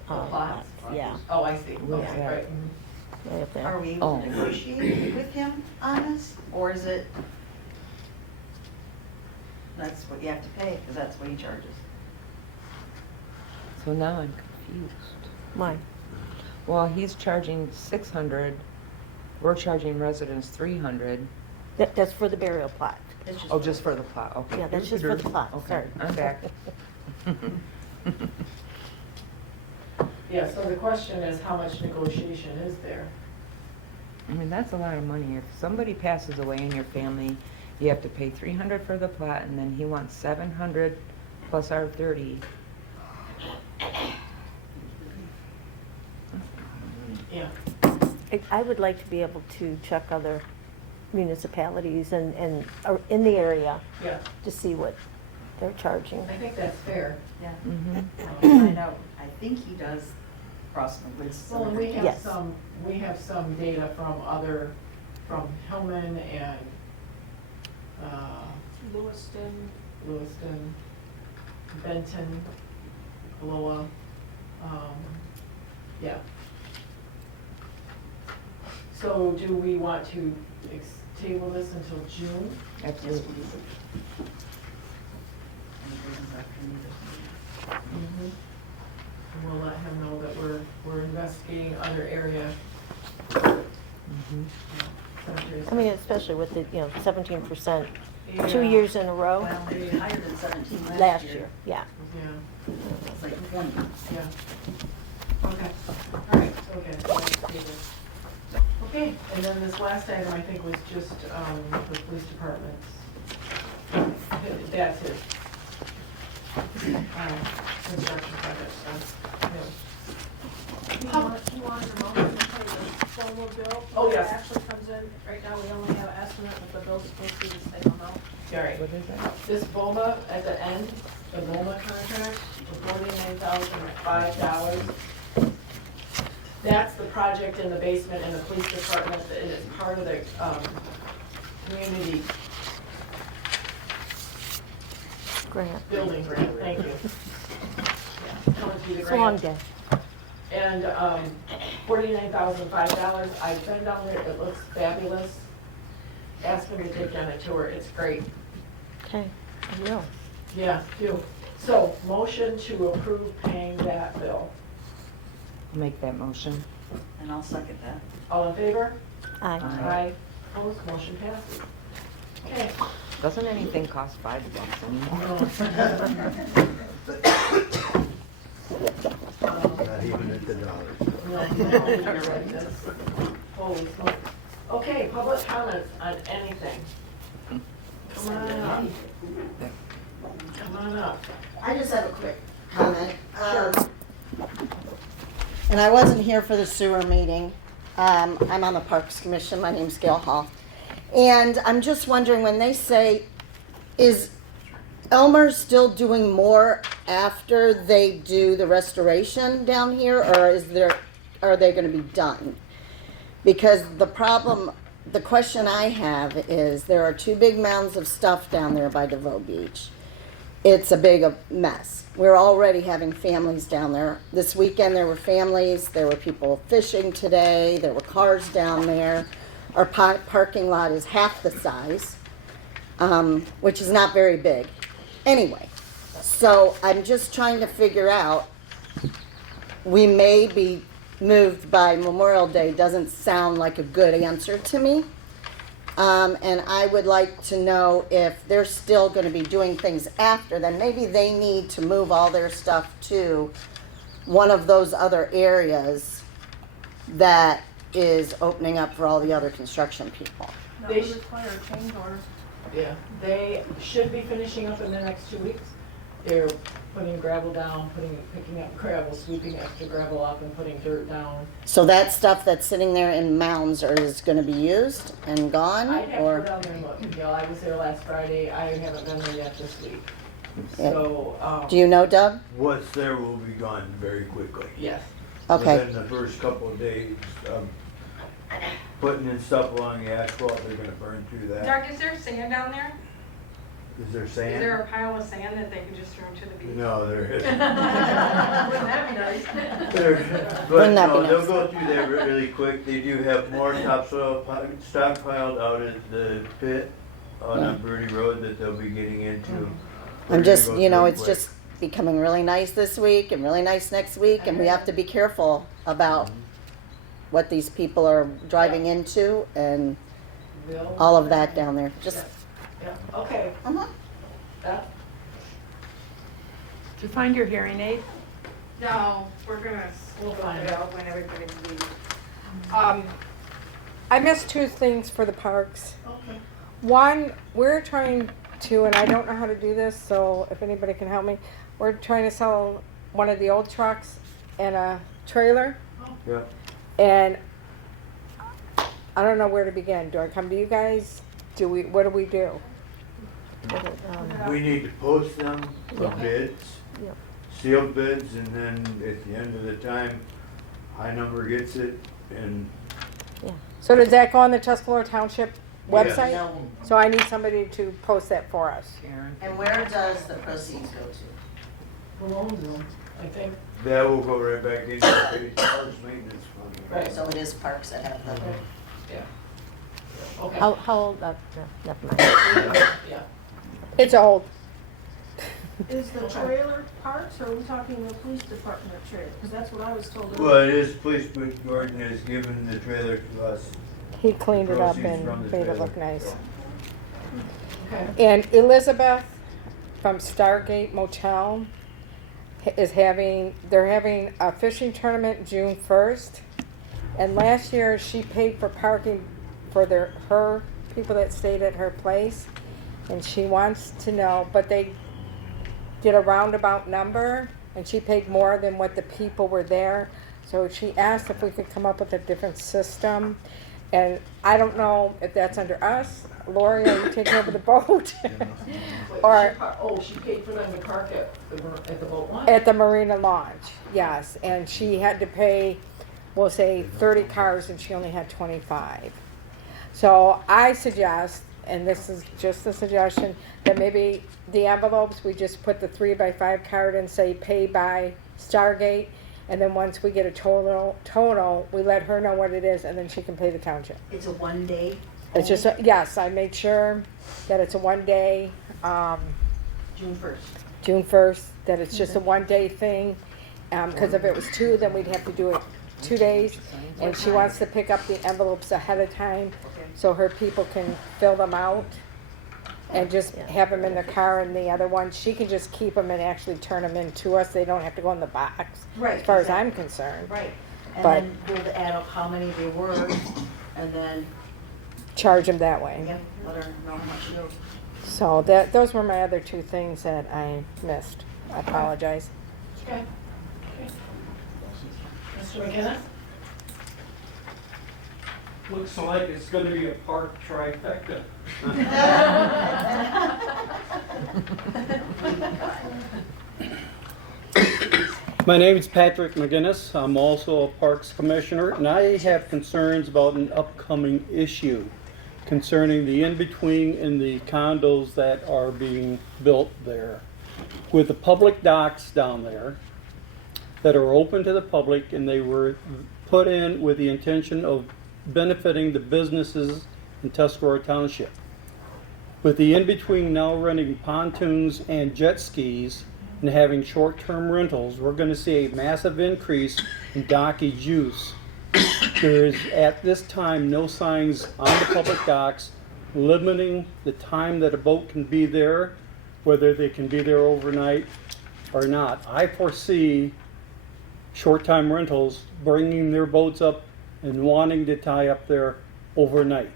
The plots? Yeah. Oh, I see, What's okay, that? right. Right up there. Are we able to negotiate with him on this, or is it, that's what you have to pay, because that's what he charges? So now I'm confused. Why? Well, he's charging 600. We're charging residents 300. That's for the burial plot. Oh, just for the plot, okay. Yeah, that's just for the plot, Okay, sorry. I'm back. Yeah, so the question is, how much negotiation is there? I mean, that's a lot of money. If somebody passes away in your family, you have to pay 300 for the plot, and then he wants 700 plus our 30. Yeah. I would like to be able to check other municipalities and or in the area Yeah, to see what they're charging. I think that's fair. Yeah. Mm-hmm. Find out, I think he does cross the woods. Well, and we have Yes. some data from Hillman and, Lewiston, Benton, Aloha, yeah. So do we want to table this until June? Absolutely. And we'll let him know that we're investigating other area. cemeteries. I mean, especially with the, 17%, Yeah. 2 years in a row, Well, they were higher than 17 last year, yeah. Yeah, It's like 20. yeah. Okay, all right, so okay, so let's do this. Okay, and then this last item, I think, was just, the police department's, that's it. Construction project stuff, yeah. You want a motion to pay the formal bill? Oh, yes. It actually comes in, right now, we only have an estimate, but the bill's supposed to be the same amount. All right. What is that? This BOMA at the end, the BOMA contract, for $49,005. That's the project in the basement in the police department, and it's part of the community Grant. building grant, thank you. Yeah, coming through the It's a long grant. day. And $49,005, I've been down there, it looks fabulous. Ask them to take you on a tour, it's great. Okay, I will. Yeah, do. So, motion to approve paying that bill. I'll make that motion. And I'll second that. All in favor? Aye. Aye. Opposed, motion passes. Okay. Doesn't anything cost $5 anymore? Not even at the dollars. No, you're right, that's, holy smoke. Okay, public comments on anything. Come on up. Come on up. I just have a quick comment. Sure. And I wasn't here for the sewer meeting. I'm on the Parks Commission. My name's Gail Hall. And I'm just wondering, when they say, is Elmer still doing more after they do the restoration down here, or are they going to be done? Because the question I have is, there are two big mounds of stuff down there by DeVoe Beach. It's a big mess. We're already having families down there. This weekend there were families, there were people fishing today, there were cars down there. Our parking lot is half the size, which is not very big. Anyway, so I'm just trying to figure out, we may be moved by Memorial Day, doesn't sound like a good answer to me. And I would like to know if they're still going to be doing things after, then maybe they need to move all their stuff to one of those other areas that is opening up for all the other construction people. That would require a change order. Yeah, they should be finishing up in the next 2 weeks. They're putting gravel down, picking up gravel, sweeping extra gravel up and putting dirt down. So that stuff that's sitting there in mounds is going to be used and gone? I'd have to Or go down there and look, Gail. I was there last Friday. I haven't been there yet this week. Yeah. So, do you know, Doug? What's there will be gone very quickly. yes. Okay. Within the first couple of days, putting in stuff along the asphalt, they're gonna burn through that. Doug, is there sand down there? Is there Is sand? there a pile of sand that they could just throw into the beach? No, there isn't. Wouldn't that be nice? But Wouldn't that no, be they'll nice? go through that really quick. They do have more topsoil stockpiled out at the pit on Bruni Road that they'll be getting into. I'm just, it's just becoming really nice this week and really nice next week, and we have to be careful about what these people are driving into and all of that down there. Just Yeah, okay. That, Did you find your hearing aid? No, we're gonna We'll split find it out. out when everybody leaves. I missed two things for the parks. okay. One, we're trying to, and I don't know how to do this, so if anybody can help me, we're trying to sell one of the old trucks and a trailer, Yeah. and I don't know where to begin. Do I come to you guys? What do we do? We need to post them for Yeah. bids, Yep. sealed bids, and then at the end of the time, high number gets it, and So does that go on the Tuscarora Township Yes. website? No. So I need somebody to post that for us. Karen? And where does the proceeds go to? Who owns them, I think. that will go right back into the parks maintenance fund. Right. So it is parks that have the. Yeah. Okay. How old, never mind. Yeah. It's old. Is the trailer parts, or are we talking the police department trailer? Because that's what I was told. Well, it is police, but Gordon has given the trailer to us. He cleaned it up Proceeds from and the made it trailer. look nice. Okay. And Elizabeth from Stargate Motel is they're having a fishing tournament June 1st. And last year she paid for parking for her people that stayed at her place. And she wants to know, but they did a roundabout number and she paid more than what the people were there. So she asked if we could come up with a different system. And I don't know if that's under us. Lori, are you taking over the boat? Or She paid for them to park at the boat launch? at the Marina Launch, yes. And she had to pay we'll say 30 cars and she only had 25. So I suggest, and this is just a suggestion, that maybe the envelopes, we just put the 3x5 card and say pay by Stargate, and then once we get a total, we let her know what it is, and then she can pay the township. It's a 1 day? It's just, yes, I made sure that it's a 1 day, June 1st. June 1st, that it's just a 1 day thing. Because if it was 2, then we'd have to do it 2 days. And she wants to pick up the envelopes ahead of time so her people can fill them out and just have them in the car. And the other one, she can just keep them and actually turn them in to us. They don't have to go in the box, Right, as far as exactly. I'm concerned. Right. And But- then we'll add up how many they were, and then, Charge them that way. again, let her know how much you. So those were my other 2 things that I missed. I apologize. Okay. Mr. McGinnis? Looks like it's gonna be a park trifecta. My name is Patrick McGinnis. I'm also a Parks Commissioner, and I have concerns about an upcoming issue concerning the in-between in the condos that are being built there. With the public docks down there that are open to the public, and they were put in with the intention of benefiting the businesses in Tuscarora Township. With the in-between now renting pontoons and jet skis and having short-term rentals, we're going to see a massive increase in dockage use. There is at this time no signs on the public docks limiting the time that a boat can be there, whether they can be there overnight or not. I foresee short-time rentals bringing their boats up and wanting to tie up there overnight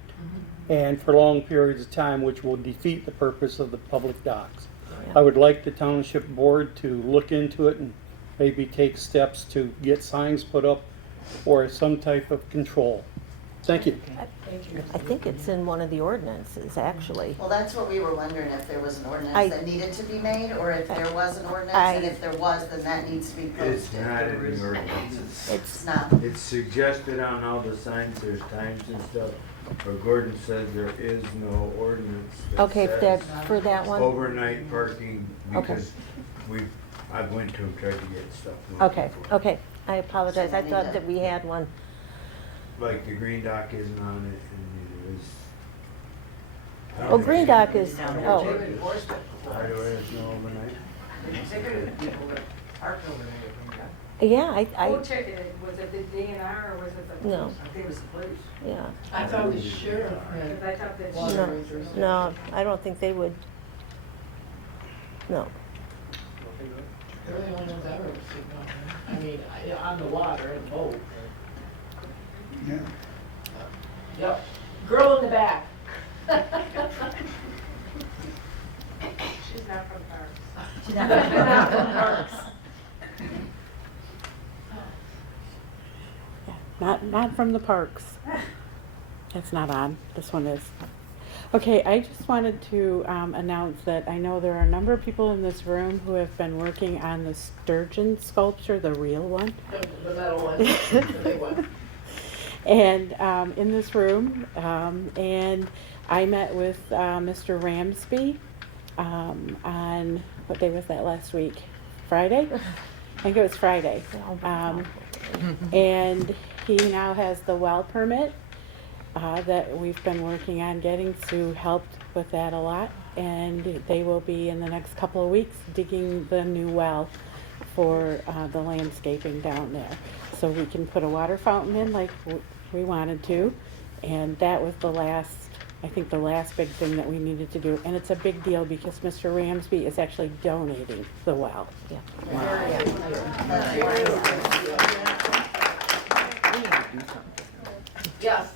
and for long periods of time, which will defeat the purpose of the public docks. I would like the township board to look into it and maybe take steps to get signs put up or some type of control. Thank you. I think it's in one of the ordinances, actually. Well, that's what we were wondering, if there was an I- ordinance that needed to be made, or if there was an ordinance, and if there was, then that needs to be It's posted. not in the ordinance. It's not. It's suggested on all the signs, there's times and stuff, but Gordon said there is no ordinance that Okay, says for that one? overnight parking, Okay. because I went to him, tried to get stuff. moved Okay, before. okay. I apologize. I thought that we had one. Like the green dock isn't on it, and neither is. I don't Oh, think Green it- Dock is, How do oh, I there's no overnight? yeah, Who checked it? Was it the DNR or was it the? No. I think it was the police. yeah. I thought the sheriff Because I thought that. had. No, I don't think they would. No. They're the only ones I've ever seen on there. I mean, on the water and boat. Yeah. Yep. Girl in the back. She's not from Parks. She's not from Parks. Not from the parks. That's not on. This one is. Okay, I just wanted to announce that I know there are a number of people in this room who have been working on the Sturgeon Sculpture, the real one. The metal one, the big one. And in this room, and I met with Mr. Ramsby on, what day was that last week? Friday? I think it was Friday. And he now has the well permit that we've been working on getting. Sue helped with that a lot, and they will be in the next couple of weeks digging the new well for the landscaping down there, so we can put a water fountain in like we wanted to. And that was the last, I think the last big thing that we needed to do, and it's a big deal because Mr. Ramsby is actually donating the well. Yeah. Yes.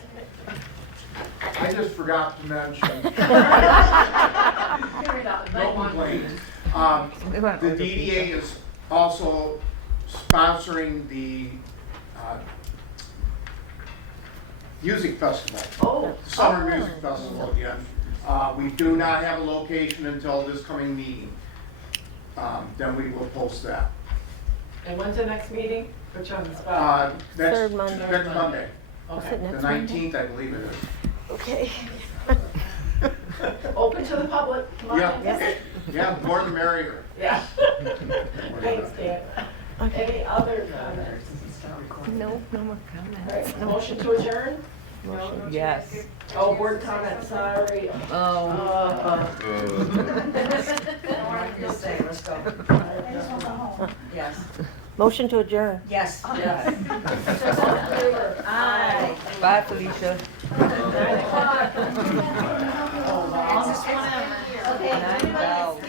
I just forgot to mention, no complaints. The DDA is also sponsoring the music festival. Oh. The Summer Music Festival again. We do not have a location until this coming meeting. Then we will post that. And when's the next meeting? Put you on the spot. Third Monday. Next Monday, Is Okay. it the next Monday? 19th, I believe it is. Okay. Open to the public. Come on. Yeah, yeah, the more the merrier. Yeah. Thanks, Dan. Any other comments? No, no more All comments. right, motion to adjourn? Yes. Oh, board comment, sorry. Oh. Just say, let's go. Yes. Motion to adjourn. Yes. Yes. Aye. Bye, Felicia. 9 o'clock. Okay. 9 bells.